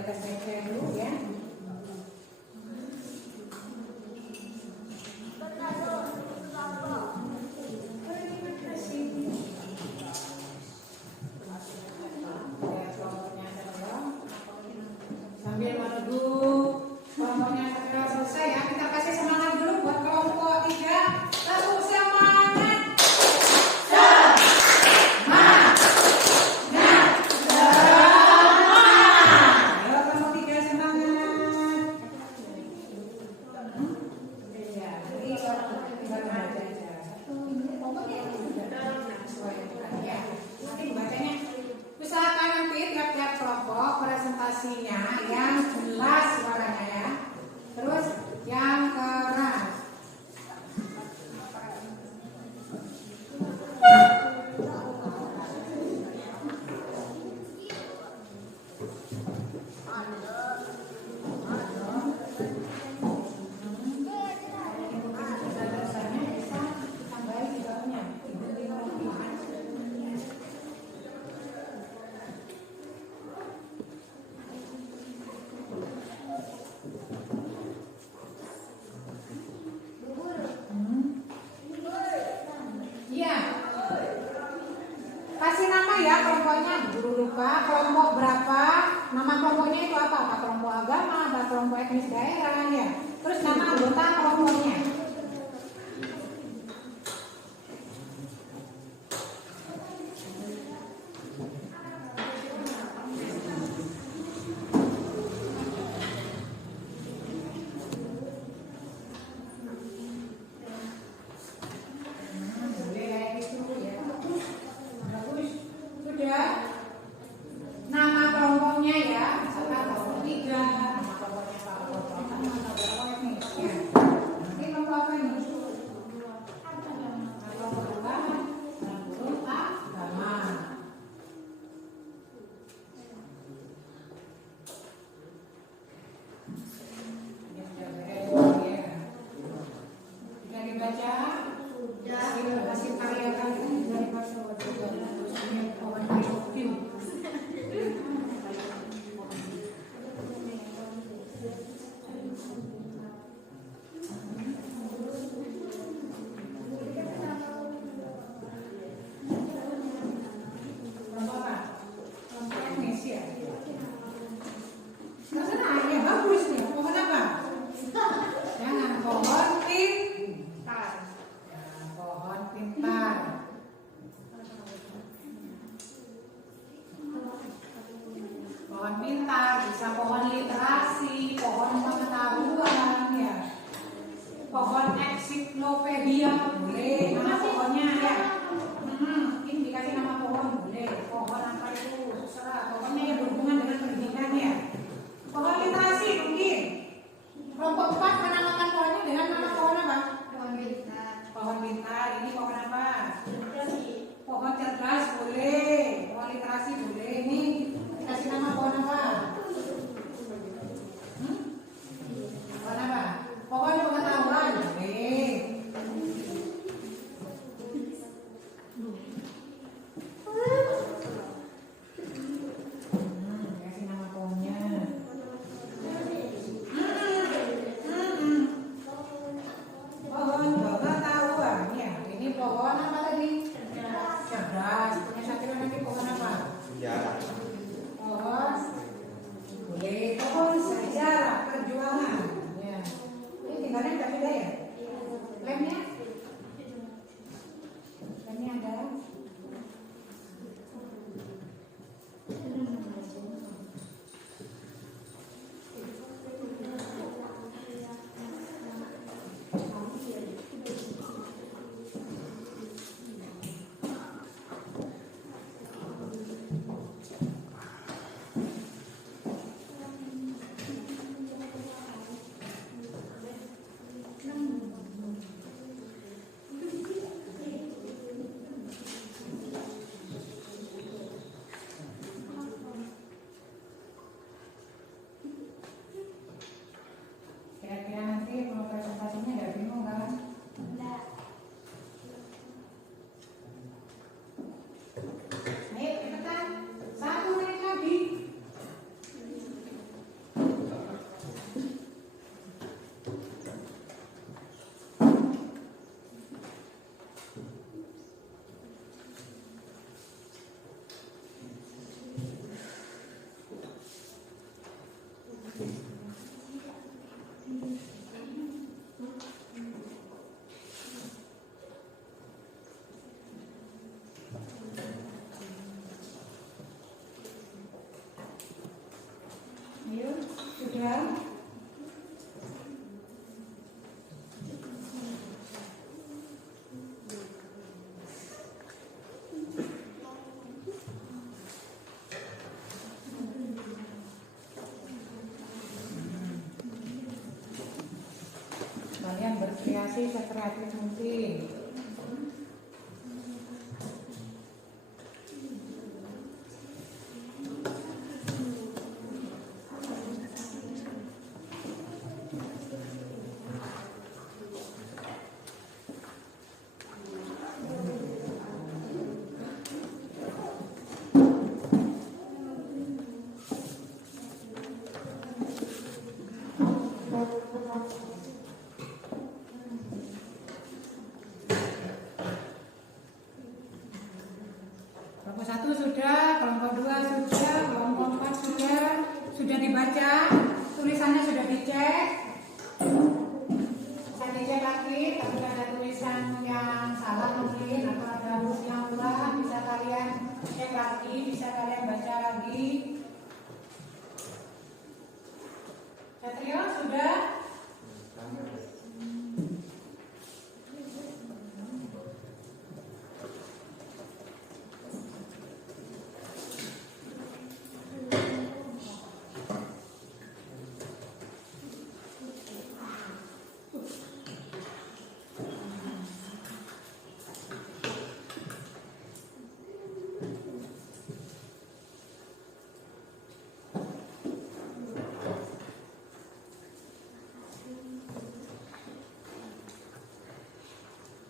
tes dulu ya. Sambil menunggu kelompoknya segera selesai ya, kita kasih semangat dulu buat kelompok 3. Satu semangat. Semangat. Ayo kelompok 3 semangat. Ya, jadi tinggal baca aja. Ya, nanti bacanya. Usahakan nanti tiap-tiap kelompok presentasinya yang jelas suaranya ya. Terus yang keras. Iya. Kasih nama ya kelompoknya. Guru lupa kelompok berapa. Nama kelompoknya itu apa? Apa kelompok agama, apa kelompok etnis daerah ya. Terus nama anggota kelompoknya. Nama kelompoknya ya, misalkan kelompok 3, nama kelompoknya Pak kelompok apa, nama kelompok ini. Ya. Nanti kelompok apa ini? Nama kelompok agama, nama guru agama. Ini sudah beres ya. Sudah dibaca? Hasil karya kalian dari pasal 2 ini kawan tim. Pohon pintar, bisa pohon literasi, pohon pengetahuan ya. Pohon ensiklopedia boleh, nama pohonnya ya. Ini dikasih nama pohon boleh. Pohon apa itu terserah. Pokoknya yang berhubungan dengan pendidikan ya. Pohon literasi mungkin. Kelompok 4 menamakan pohonnya dengan nama pohon apa? Pohon pintar. Pohon pintar. Ini pohon apa? Pohon cerdas boleh. Pohon literasi boleh. Ini kasih nama pohon apa? Pohon apa? Pohon pengetahuan boleh. sudah? Kalian berkreasi sekreatif mungkin. Kelompok 1 sudah, kelompok 2 sudah, kelompok 4 sudah dibaca, tulisannya sudah dicek. Bisa dicek lagi, tapi ada tulisan yang salah mungkin atau ada huruf yang kurang, bisa kalian cek lagi, bisa kalian baca lagi. Satrio sudah?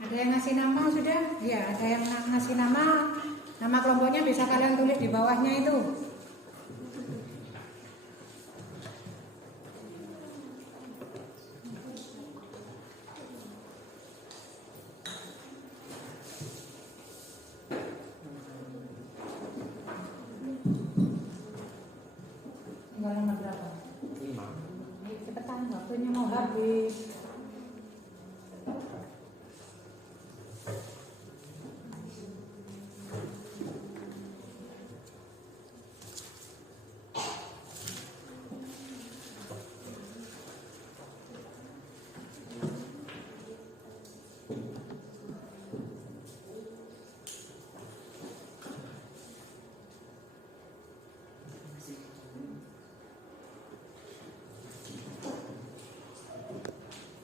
Ada yang ngasih nama sudah? Ya, ada yang ngasih nama. Nama kelompoknya bisa kalian tulis di bawahnya itu. Tinggal nomor berapa? 5. Cepetan, waktunya mau habis.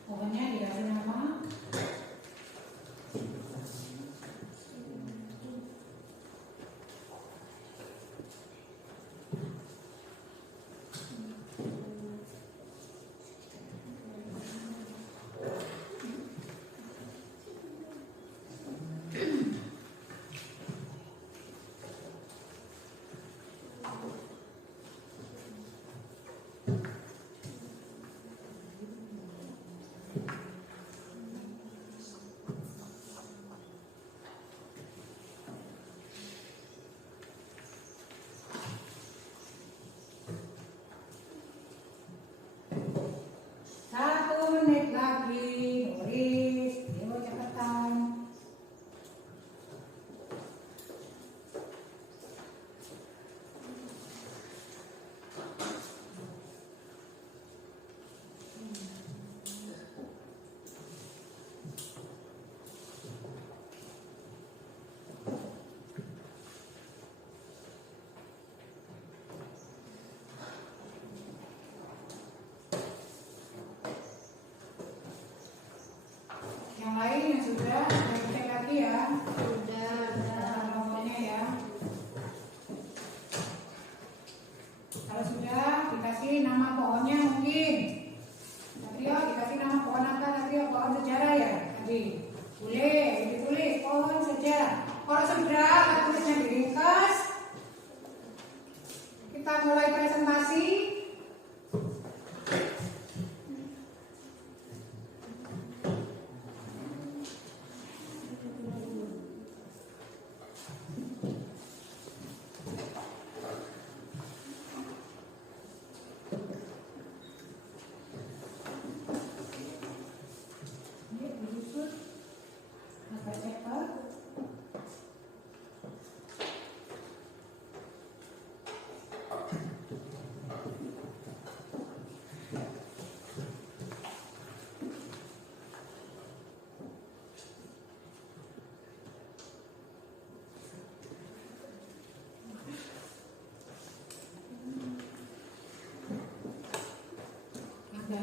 Pokoknya dikasih nama.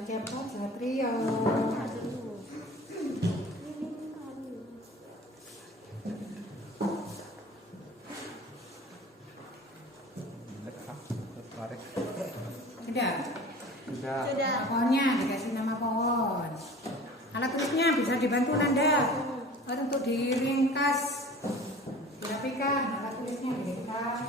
cepat Satrio. Sudah. Sudah. Pohonnya dikasih nama pohon. Alat tulisnya bisa dibantu Nanda. Untuk diringkas, dirapikan. Alat tulisnya diringkas.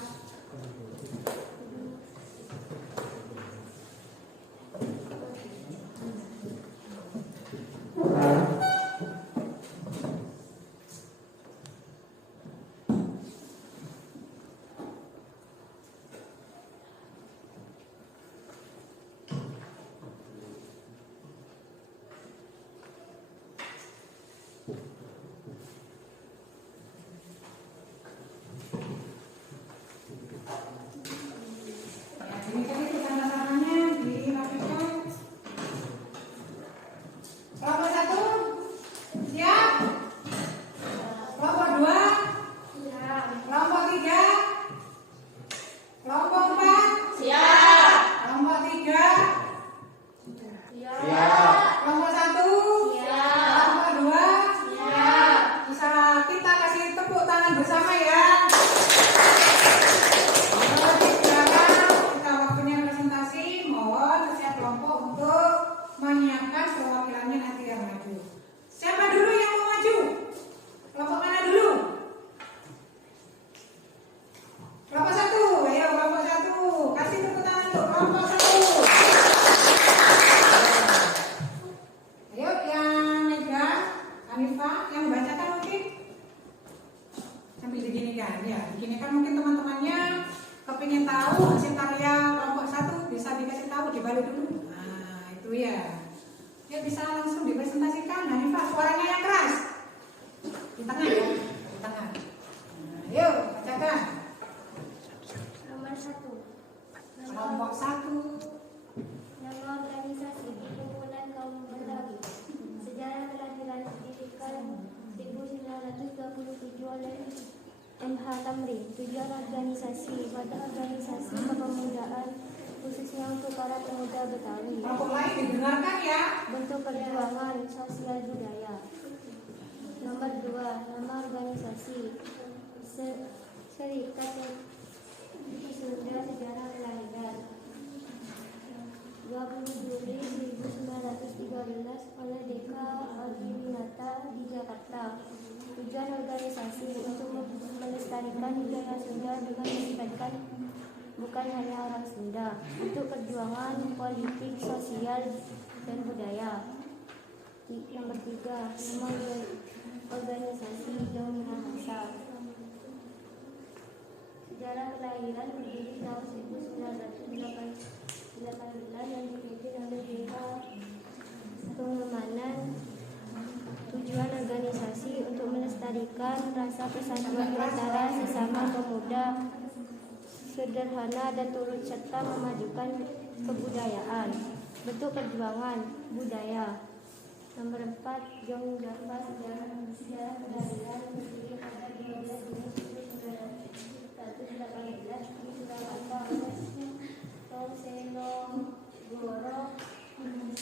MH Tamrin. Tujuan organisasi pada organisasi kepemudaan khususnya untuk para pemuda Betawi. Kelompok lain didengarkan ya. Bentuk perjuangan sosial budaya. Nomor 2, nama organisasi Serikat Sunda Sejarah Kelahiran 20 Juli 1913 oleh Deka Adiwinata di Jakarta. Tujuan organisasi untuk melestarikan budaya Sunda dengan melibatkan bukan hanya orang Sunda untuk perjuangan politik, sosial, dan budaya. Nomor 3, nama organisasi Jong Minahasa. Sejarah kelahiran berdiri tahun 1918 yang dipimpin oleh Deka Pengemanan. Tujuan organisasi untuk melestarikan rasa persatuan antara sesama pemuda, sederhana dan turut serta memajukan kebudayaan. Bentuk perjuangan budaya. Nomor 4, Jong Java sejarah kelahiran berdiri pada 12 Juni 1918 di Surakarta oleh Tonseno Goro.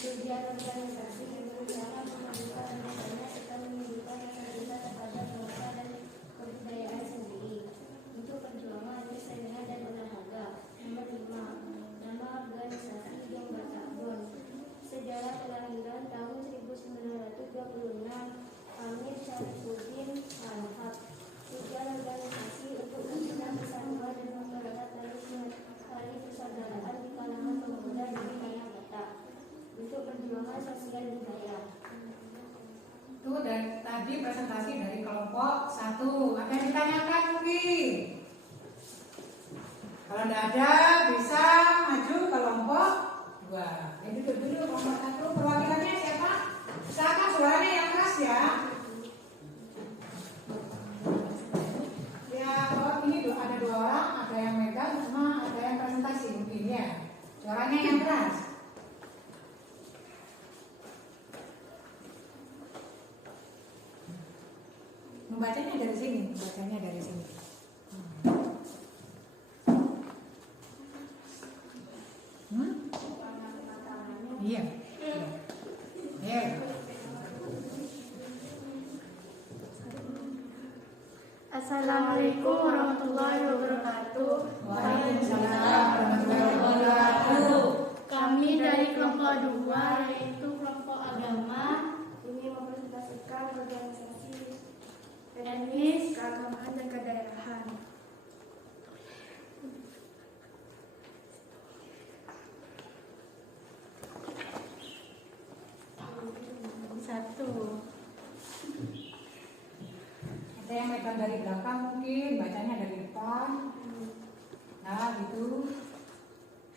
Tujuan organisasi berusaha memajukan budaya serta menunjukkan rasa cinta kepada bangsa dan kebudayaan sendiri. Untuk perjuangan kesenian dan olahraga. Nomor 5, nama organisasi Jong Batavon. Sejarah kelahiran tahun 1926 Amir Syarifuddin Al-Haq. Tujuan organisasi untuk menjaga persatuan dan masyarakat harus tali persaudaraan di kalangan pemuda di wilayah Batak. Untuk perjuangan sosial budaya. Itu dan tadi presentasi dari kelompok 1. Apa yang ditanyakan mungkin? Kalau tidak ada bisa maju ke kelompok 2. Jadi dulu kelompok 1 perwakilannya siapa? Usahakan suaranya yang keras ya. Ya kalau ini ada 2 orang, ada yang megang sama ada yang presentasi mungkin ya. Suaranya yang keras. Membacanya dari sini, Iya. Assalamualaikum warahmatullahi wabarakatuh. Waalaikumsalam warahmatullahi wabarakatuh. Kami dari kelompok 2 yaitu kelompok agama, Ini mempresentasikan organisasi etnis, keagamaan dan kedaerahan. satu. Ada yang megang dari belakang mungkin, bacanya dari depan. Nah, gitu.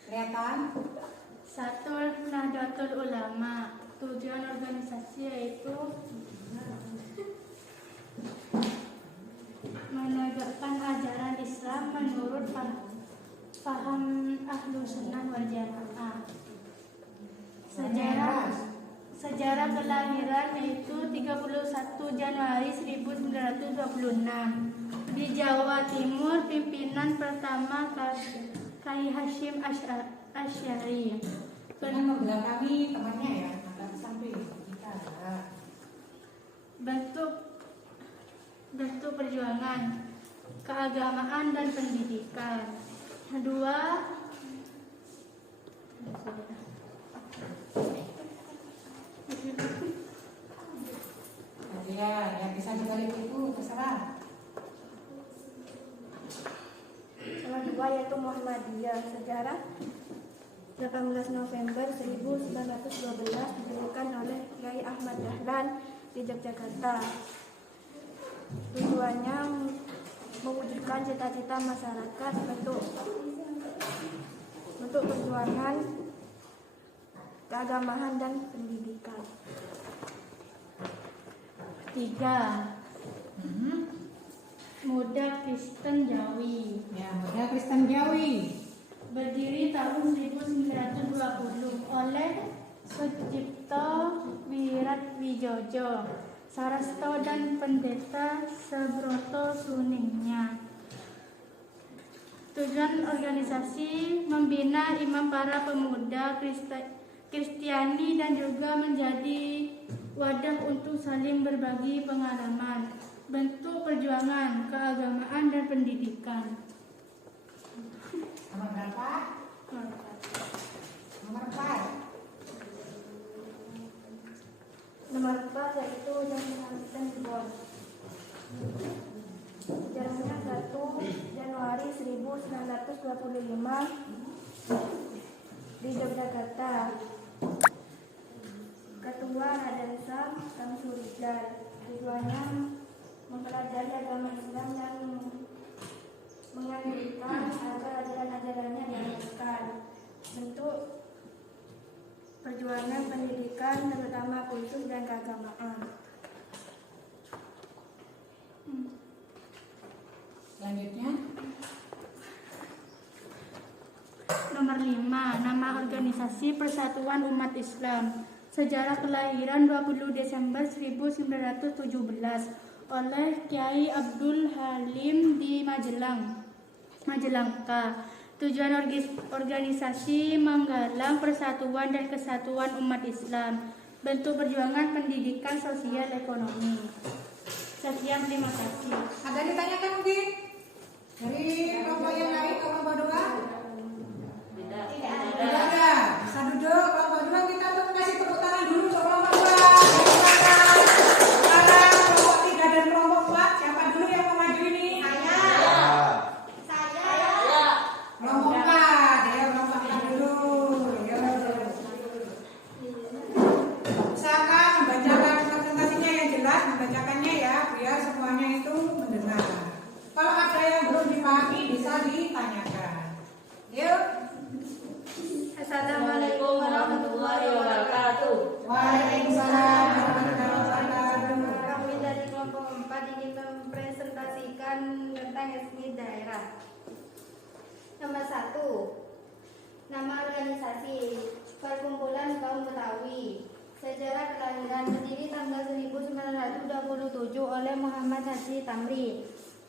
Kelihatan? Satu, Nahdlatul Ulama. Tujuan organisasi yaitu menegakkan ajaran Islam menurut paham Ahlus Sunnah wal Jamaah. Sejarah kelahiran yaitu 31 Januari 1926 di Jawa Timur. Pimpinan pertama Kiai Hasyim Asy'ari. Jangan membelakangi temannya ya, agak ke samping kita. Bentuk perjuangan, keagamaan dan pendidikan. Kedua, Ya bisa juga itu terserah. Nomor 2 yaitu Muhammadiyah. Sejarah 18 November 1912 didirikan oleh Kiai Ahmad Dahlan di Yogyakarta. Tujuannya mewujudkan cita-cita masyarakat bentuk perjuangan, keagamaan dan pendidikan. 3. Muda Kristen Jawi. Ya, model Kristen Jawi. Berdiri tahun 1920 oleh Sucipto Wiratwijojo, Sarasto dan Pendeta Sebroto Suningnya. Tujuan organisasi membina imam para pemuda Kristiani dan juga menjadi wadah untuk saling berbagi pengalaman. Bentuk perjuangan, keagamaan dan pendidikan. Nomor berapa? Nomor 4. Nomor 4 yaitu Johansen Bond. Sejarahnya 1 Januari 1925 di Yogyakarta. Ketua Raden Sam Samsurijal. Tujuannya mempelajari agama Islam yang menganjurkan agar ajaran-ajarannya diamalkan. Bentuk perjuangan pendidikan terutama kultus dan keagamaan. Selanjutnya, Nomor 5. Nama organisasi Persatuan Umat Islam. Sejarah kelahiran 20 Desember 1917 oleh Kiai Abdul Halim di Majalengka. Tujuan organisasi menggalang persatuan dan kesatuan umat Islam. Bentuk perjuangan pendidikan sosial ekonomi. Sekian, terima kasih. ada yang ditanyakan mungkin? Dari kelompok yang lain, kelompok 2? Tidak ada. Bisa duduk, kelompok 2 kita tuh kasih tepuk tangan dulu untuk kelompok 2. Sekarang kelompok 3 dan kelompok 4, siapa dulu yang mau maju ini? Kelompok 4, ya kelompok 4 dulu. Ya. Usahakan membacakan presentasinya yang jelas, membacakannya ya, biar semuanya itu mendengar. Kalau ada yang belum dipahami bisa ditanyakan. Yuk. Assalamualaikum warahmatullahi wabarakatuh. Waalaikumsalam warahmatullahi wabarakatuh. Kami dari kelompok 4 ingin mempresentasikan tentang etnis daerah. Nomor 1. Nama organisasi Perkumpulan Kaum Betawi. Sejarah kelahiran berdiri tanggal 1927 oleh Muhammad Haji Tamri.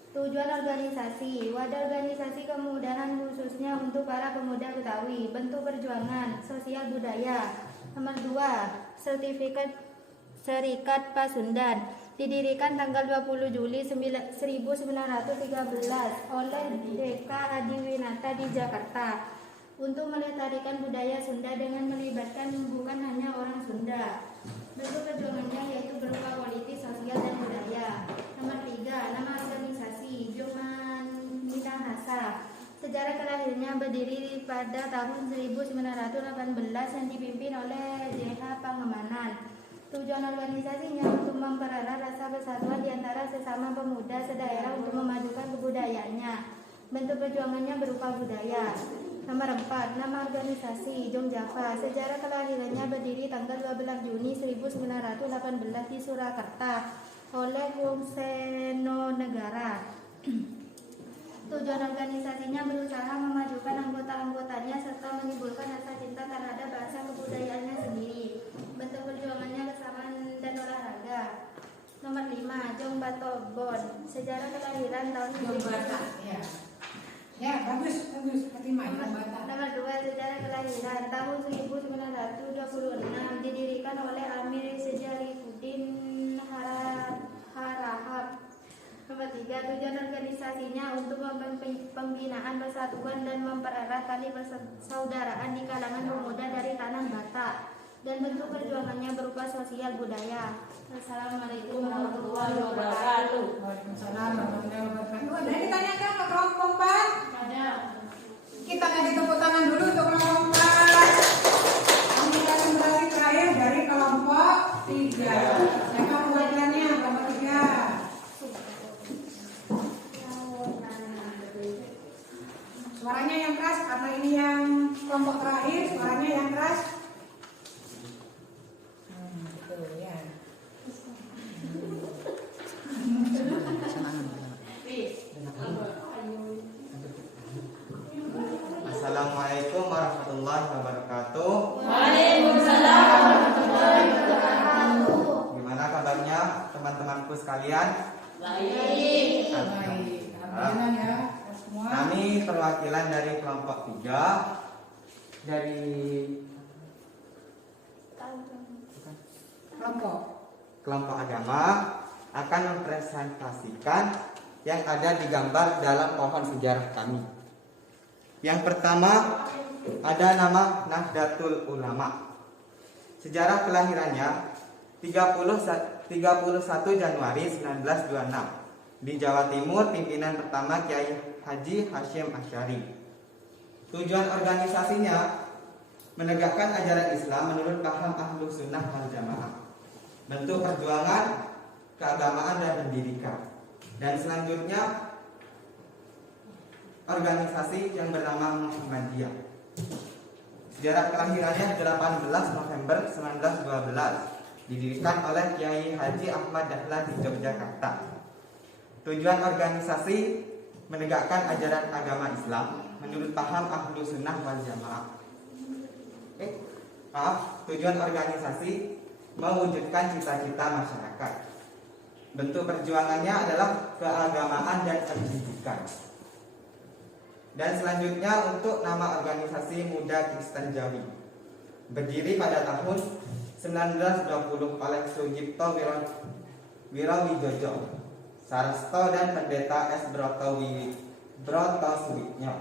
Tujuan organisasi, wadah organisasi kemudahan khususnya untuk para pemuda Betawi. Bentuk perjuangan, sosial budaya. Nomor 2, sertifikat Serikat Pasundan. Didirikan tanggal 20 Juli 1913 oleh DK Adiwinata di Jakarta untuk melestarikan budaya Sunda dengan melibatkan bukan hanya orang Sunda. Bentuk perjuangannya yaitu berupa politik, sosial, dan budaya. Nomor 3, nama organisasi Joman Minahasa. Sejarah kelahirannya berdiri pada tahun 1918 yang dipimpin oleh JH Pangemanan. Tujuan organisasinya untuk mempererat rasa persatuan di antara sesama pemuda sedaerah untuk memajukan kebudayaannya. Bentuk perjuangannya berupa budaya. Nomor 4, nama organisasi Jong Java. Sejarah kelahirannya berdiri tanggal 12 Juni 1918 di Surakarta oleh Wong Seno Negara. Tujuan organisasinya berusaha memajukan anggota-anggotanya serta menimbulkan rasa cinta terhadap bahasa kebudayaannya sendiri. Bentuk perjuangannya kesamaan dan olahraga. Nomor 5, Jong Batobon. Sejarah kelahiran tahun Jombata, ya. Ya, bagus. Fatimah, Jombata. Nomor 2, sejarah kelahiran tahun 1926 didirikan oleh Amir Sejarifuddin Harahap. Nomor 3, tujuan organisasinya untuk pembinaan persatuan dan mempererat tali persaudaraan di kalangan pemuda dari tanah Batak. Dan bentuk perjuangannya berupa sosial budaya. Assalamualaikum warahmatullahi wabarakatuh. Waalaikumsalam warahmatullahi wabarakatuh. Ada yang ditanyakan ke kelompok 4? Ada. Kita kasih tepuk tangan dulu untuk kelompok 4. Konsentrasi terakhir dari kelompok 3. Siapa perwakilannya? Kelompok 3. Suaranya yang keras karena ini yang kelompok terakhir, suaranya yang keras. Betul ya. Assalamualaikum warahmatullahi wabarakatuh. Waalaikumsalam warahmatullahi wabarakatuh. Gimana kabarnya teman-temanku sekalian? Baik. Baik, alhamdulillah ya semua. Kami perwakilan dari kelompok 3 dari kelompok agama akan mempresentasikan yang ada digambar dalam pohon sejarah kami. Yang pertama ada nama Nahdlatul Ulama. Sejarah kelahirannya 31 Januari 1926 di Jawa Timur. Pimpinan pertama Kiai Haji Hashim Asy'ari. Tujuan organisasinya menegakkan ajaran Islam menurut paham Ahlus Sunnah wal Jamaah. Bentuk perjuangan, keagamaan dan pendidikan. Dan selanjutnya organisasi yang bernama Muhammadiyah. Sejarah kelahirannya 18 November 1912 didirikan oleh Kiai Haji Ahmad Dahlan di Yogyakarta. Tujuan organisasi menegakkan ajaran agama Islam menurut paham Ahlus Sunnah wal Jamaah. Tujuan organisasi mewujudkan cita-cita masyarakat. Bentuk perjuangannya adalah keagamaan dan pendidikan. Dan selanjutnya untuk nama organisasi Muda Kristen Jawi, berdiri pada tahun 1920 oleh Sugipto Wirowijojo Sarasto dan Pendeta S. Broto Suwitnyo.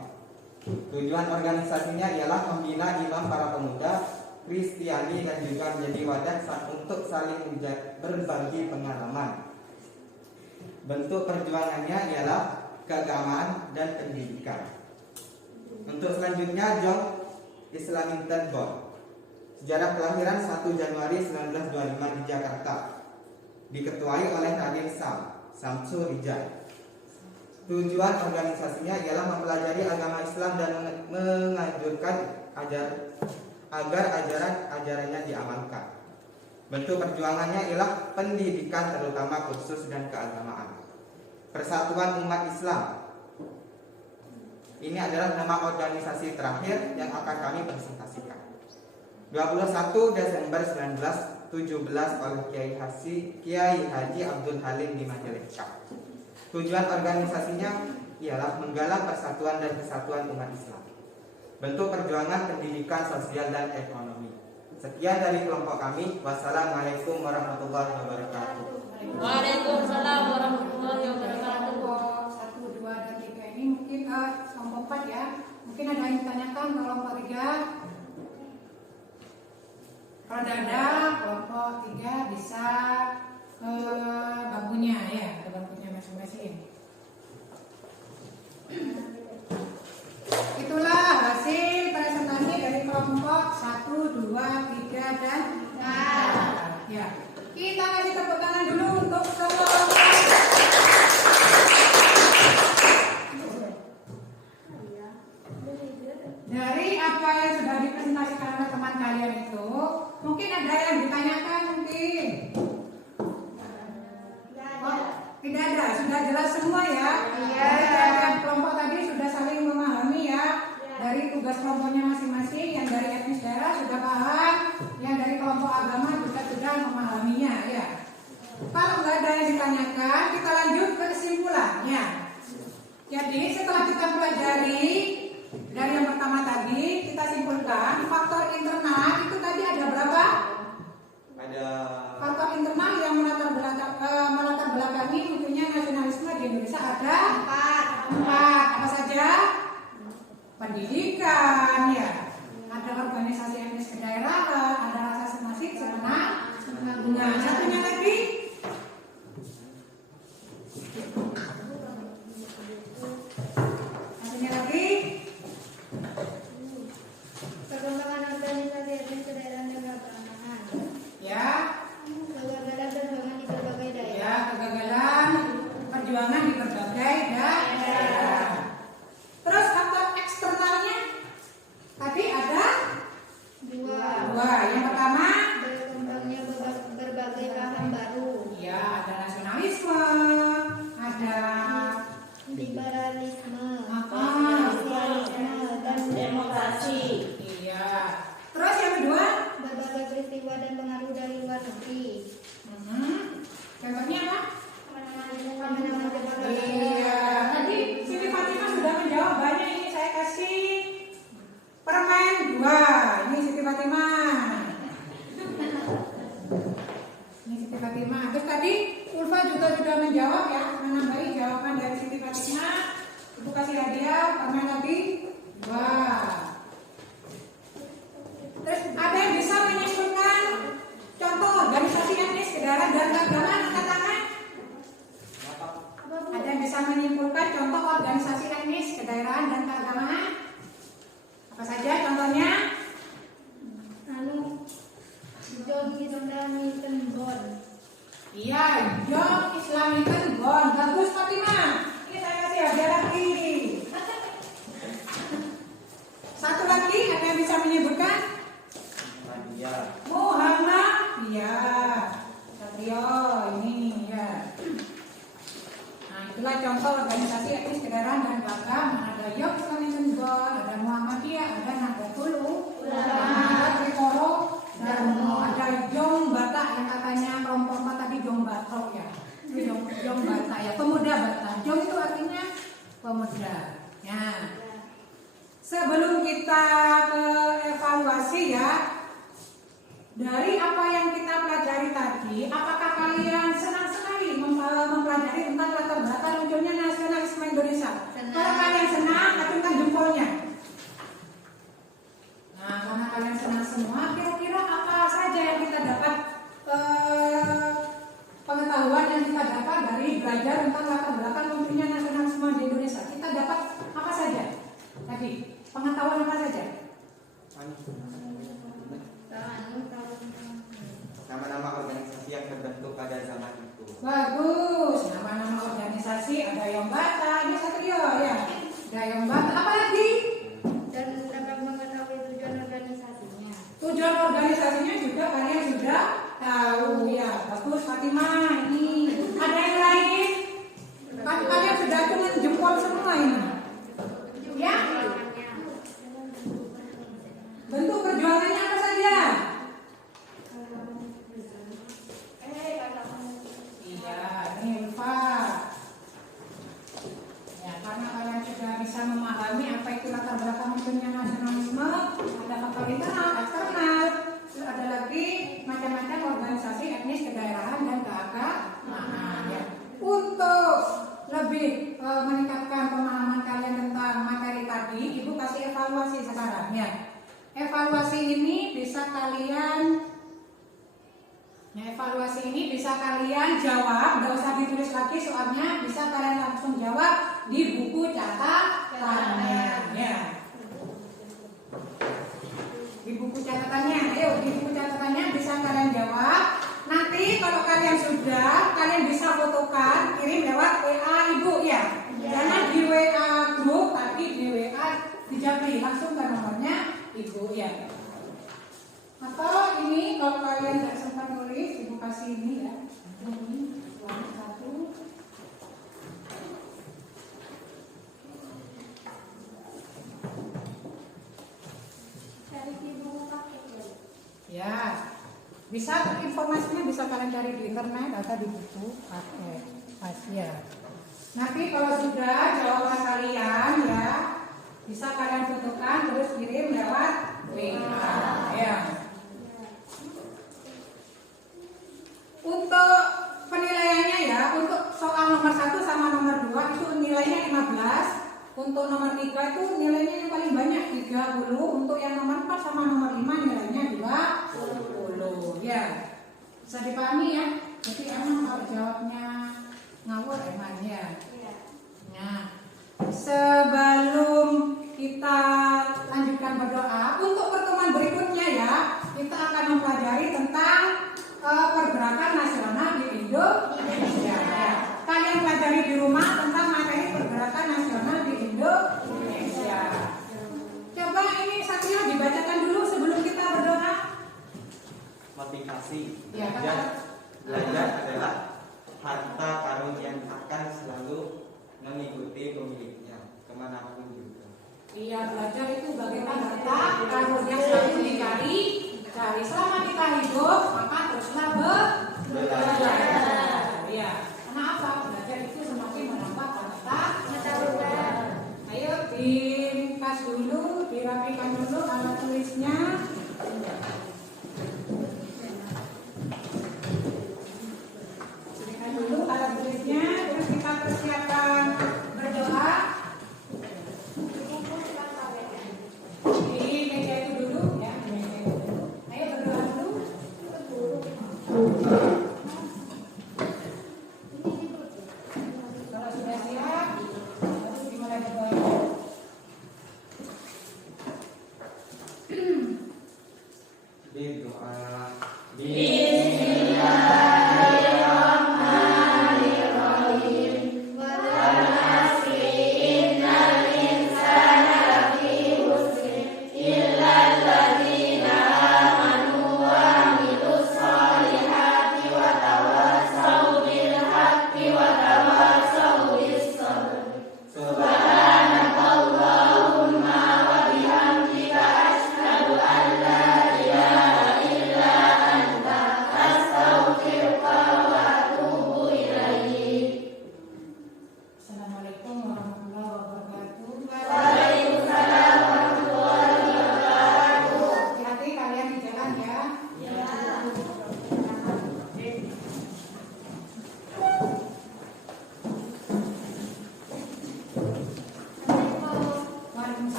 Tujuan organisasinya ialah membina imam para pemuda Kristiani dan juga menjadi wadah untuk saling berbagi pengalaman. Bentuk perjuangannya ialah keagamaan dan pendidikan. Untuk selanjutnya Jong Islamic Board. Sejarah kelahiran 1 Januari 1925 di Jakarta. Diketuai oleh Raden Samsul Rijal. Tujuan organisasinya ialah mempelajari agama Islam dan menganjurkan agar ajarannya diamalkan. Bentuk perjuangannya ialah pendidikan terutama khusus dan keagamaan. Persatuan Umat Islam. Ini adalah nama organisasi terakhir yang akan kami presentasikan. 21 Desember 1917 oleh Kiai Haji Abdul Halim di Majalengka. Tujuan organisasinya ialah menggalak persatuan dan kesatuan umat Islam. Bentuk perjuangan pendidikan, sosial dan ekonomi. Sekian dari kelompok kami. Wassalamualaikum warahmatullahi wabarakatuh. Waalaikumsalam warahmatullahi wabarakatuh. Kelompok 1, 2, dan 3 ini mungkin kelompok 4 ya. Mungkin ada yang ditanyakan kelompok 3. Kalau ada kelompok 3 bisa ke bangkunya ya, ke bangkunya masing-masing. Itulah hasil presentasi dari kelompok 1, 2, 3, dan 4. Ya. Kita kasih tepuk tangan dulu untuk kelompok. Dari apa yang sudah dipresentasikan oleh teman kalian itu, mungkin ada yang ditanyakan mungkin. Oh, tidak ada, sudah jelas semua ya. Dari kalian kelompok tadi sudah saling memahami ya. Dari tugas kelompoknya masing-masing, yang dari etnis daerah sudah paham, yang dari kelompok agama juga sudah memahaminya ya. Kalau nggak ada yang ditanyakan, kita lanjut ke kesimpulannya. Jadi setelah kita pelajari dari yang pertama tadi, kita simpulkan faktor internal itu tadi ada berapa? Ada Faktor internal yang melatar belakangi munculnya nasionalisme di Indonesia ada 4. Apa saja? Pendidikan ya, ada organisasi etnis kedaerahan, ada rasa senasib sebenarnya. Nah, satunya lagi Perkembangan organisasi etnis kedaerahan dan keagamaan. ya, Kegagalan perjuangan di berbagai daerah. ya kegagalan perjuangan di berbagai daerah. Terus faktor eksternalnya tadi ada 2. Yang pertama, Berkembangnya berbagai paham baru. ya ada nasionalisme, ada Liberalisme, apa? sosialisme, dan demokrasi. Iya. Terus yang kedua, Berbagai peristiwa dan pengaruh dari luar negeri. contohnya apa? Kemenangan berbagai Iya. Tadi Siti Fatimah sudah menjawab banyak. Ini saya kasih permen 2. Ini Siti Fatimah. Ini Siti Fatimah. Terus tadi Ulfa juga sudah menjawab ya, menambahi jawaban dari Siti Fatimah. Ibu kasih hadiah permen lagi 2. Terus ada yang bisa menyimpulkan contoh organisasi etnis kedaerahan dan keagamaan? Angkat tangan. Ada yang bisa menyimpulkan contoh organisasi etnis kedaerahan dan keagamaan? Apa saja contohnya? John Islami Tembon. Iya, Young Islamic Bond. Bagus Fatimah. Ini saya kasih hadiah lagi. Satu lagi, ada yang bisa menyebutkan? Nadia. Muhammad. Iya. Satrio ini ya. Nah, itulah contoh organisasi etnis kedaerahan dan keagamaan. Ada Young Islamic Bond, ada Muhammadiyah, ada Nahdlatul Ulama, ada Trikoro, dan ada Jong Batak yang katanya kelompok 4 tadi Jong Batok ya. Itu Jong Batak ya, pemuda Batak. Jong itu artinya pemuda. Ya. Sebelum kita ke evaluasi ya, dari apa yang kita pelajari tadi, apakah kalian senang sekali mempelajari tentang latar belakang munculnya nasionalisme Indonesia? Kalau kalian senang, acungkan jempolnya. Nah, karena kalian senang semua, kira-kira apa saja yang kita dapat pengetahuan yang kita dapat dari belajar tentang latar belakang munculnya nasionalisme di Indonesia? Kita dapat apa saja? Tadi, pengetahuan apa saja? Nama-nama organisasi yang terbentuk pada zaman itu. Bagus, nama-nama organisasi ada yang Bata, ini Satrio ya. Ada yang Bata, apa lagi? Dan dapat mengetahui tujuan organisasinya. Tujuan organisasinya juga kalian sudah tahu ya. Bagus Fatimah, ini ada yang lain? Kalian sudah cuma jempol semua ini. Ya? Bentuk perjuangannya apa saja? Iya, ini Ulfa. Ya, karena kalian sudah bisa memahami apa itu latar belakang munculnya nasionalisme, ada faktor internal, eksternal, terus ada lagi macam-macam organisasi etnis kedaerahan dan keagamaan. kalian evaluasi ini bisa kalian jawab, nggak usah ditulis lagi soalnya, bisa kalian langsung jawab di buku catatannya. Ya. Di buku catatannya, ayo di buku catatannya bisa kalian jawab. Nanti kalau kalian sudah, kalian bisa fotokan, kirim lewat WA Ibu ya. Jangan di WA grup, tapi di WA di Japri, langsung ke nomornya Ibu ya. Atau ini kalau kalian nggak sempat nulis, Ibu kasih ini ya. Ini warna satu. Cari di buku paket Ya, bisa informasinya bisa kalian cari di internet atau di buku paket. Ya. Nanti kalau sudah jawaban kalian ya, bisa kalian fotokan terus kirim lewat WA. Ya. Untuk penilaiannya ya, untuk soal nomor 1 sama nomor 2 itu nilainya 15. Untuk nomor 3 itu nilainya yang paling banyak 30. Untuk yang nomor 4 sama nomor 5 nilainya 20. Ya. Bisa dipahami ya? Jadi emang kalau jawabnya ngawur emang ya. Nah, sebelum kita lanjutkan berdoa, untuk pertemuan berikutnya ya, kita akan mempelajari tentang pergerakan nasional di Indonesia. Ya. Kalian pelajari di rumah tentang materi pergerakan nasional di Indonesia. Coba ini Satrio dibacakan dulu sebelum kita berdoa. Motivasi. Ya, Belajar adalah harta karun yang akan selalu mengikuti pemiliknya kemanapun juga. Iya, belajar itu bagaimana harta karun yang selalu dicari. Selama kita hidup, maka teruslah belajar. Iya. Kenapa? Belajar itu semakin menambah pengetahuan. Ayo diringkas dulu, dirapikan dulu alat tulisnya. Berikan dulu alat tulisnya, terus kita persiapkan berdoa. Di meja itu dulu ya, di meja itu dulu. Ayo berdoa dulu. Kalau sudah siap, lalu dimulai berdoa. Berdoa.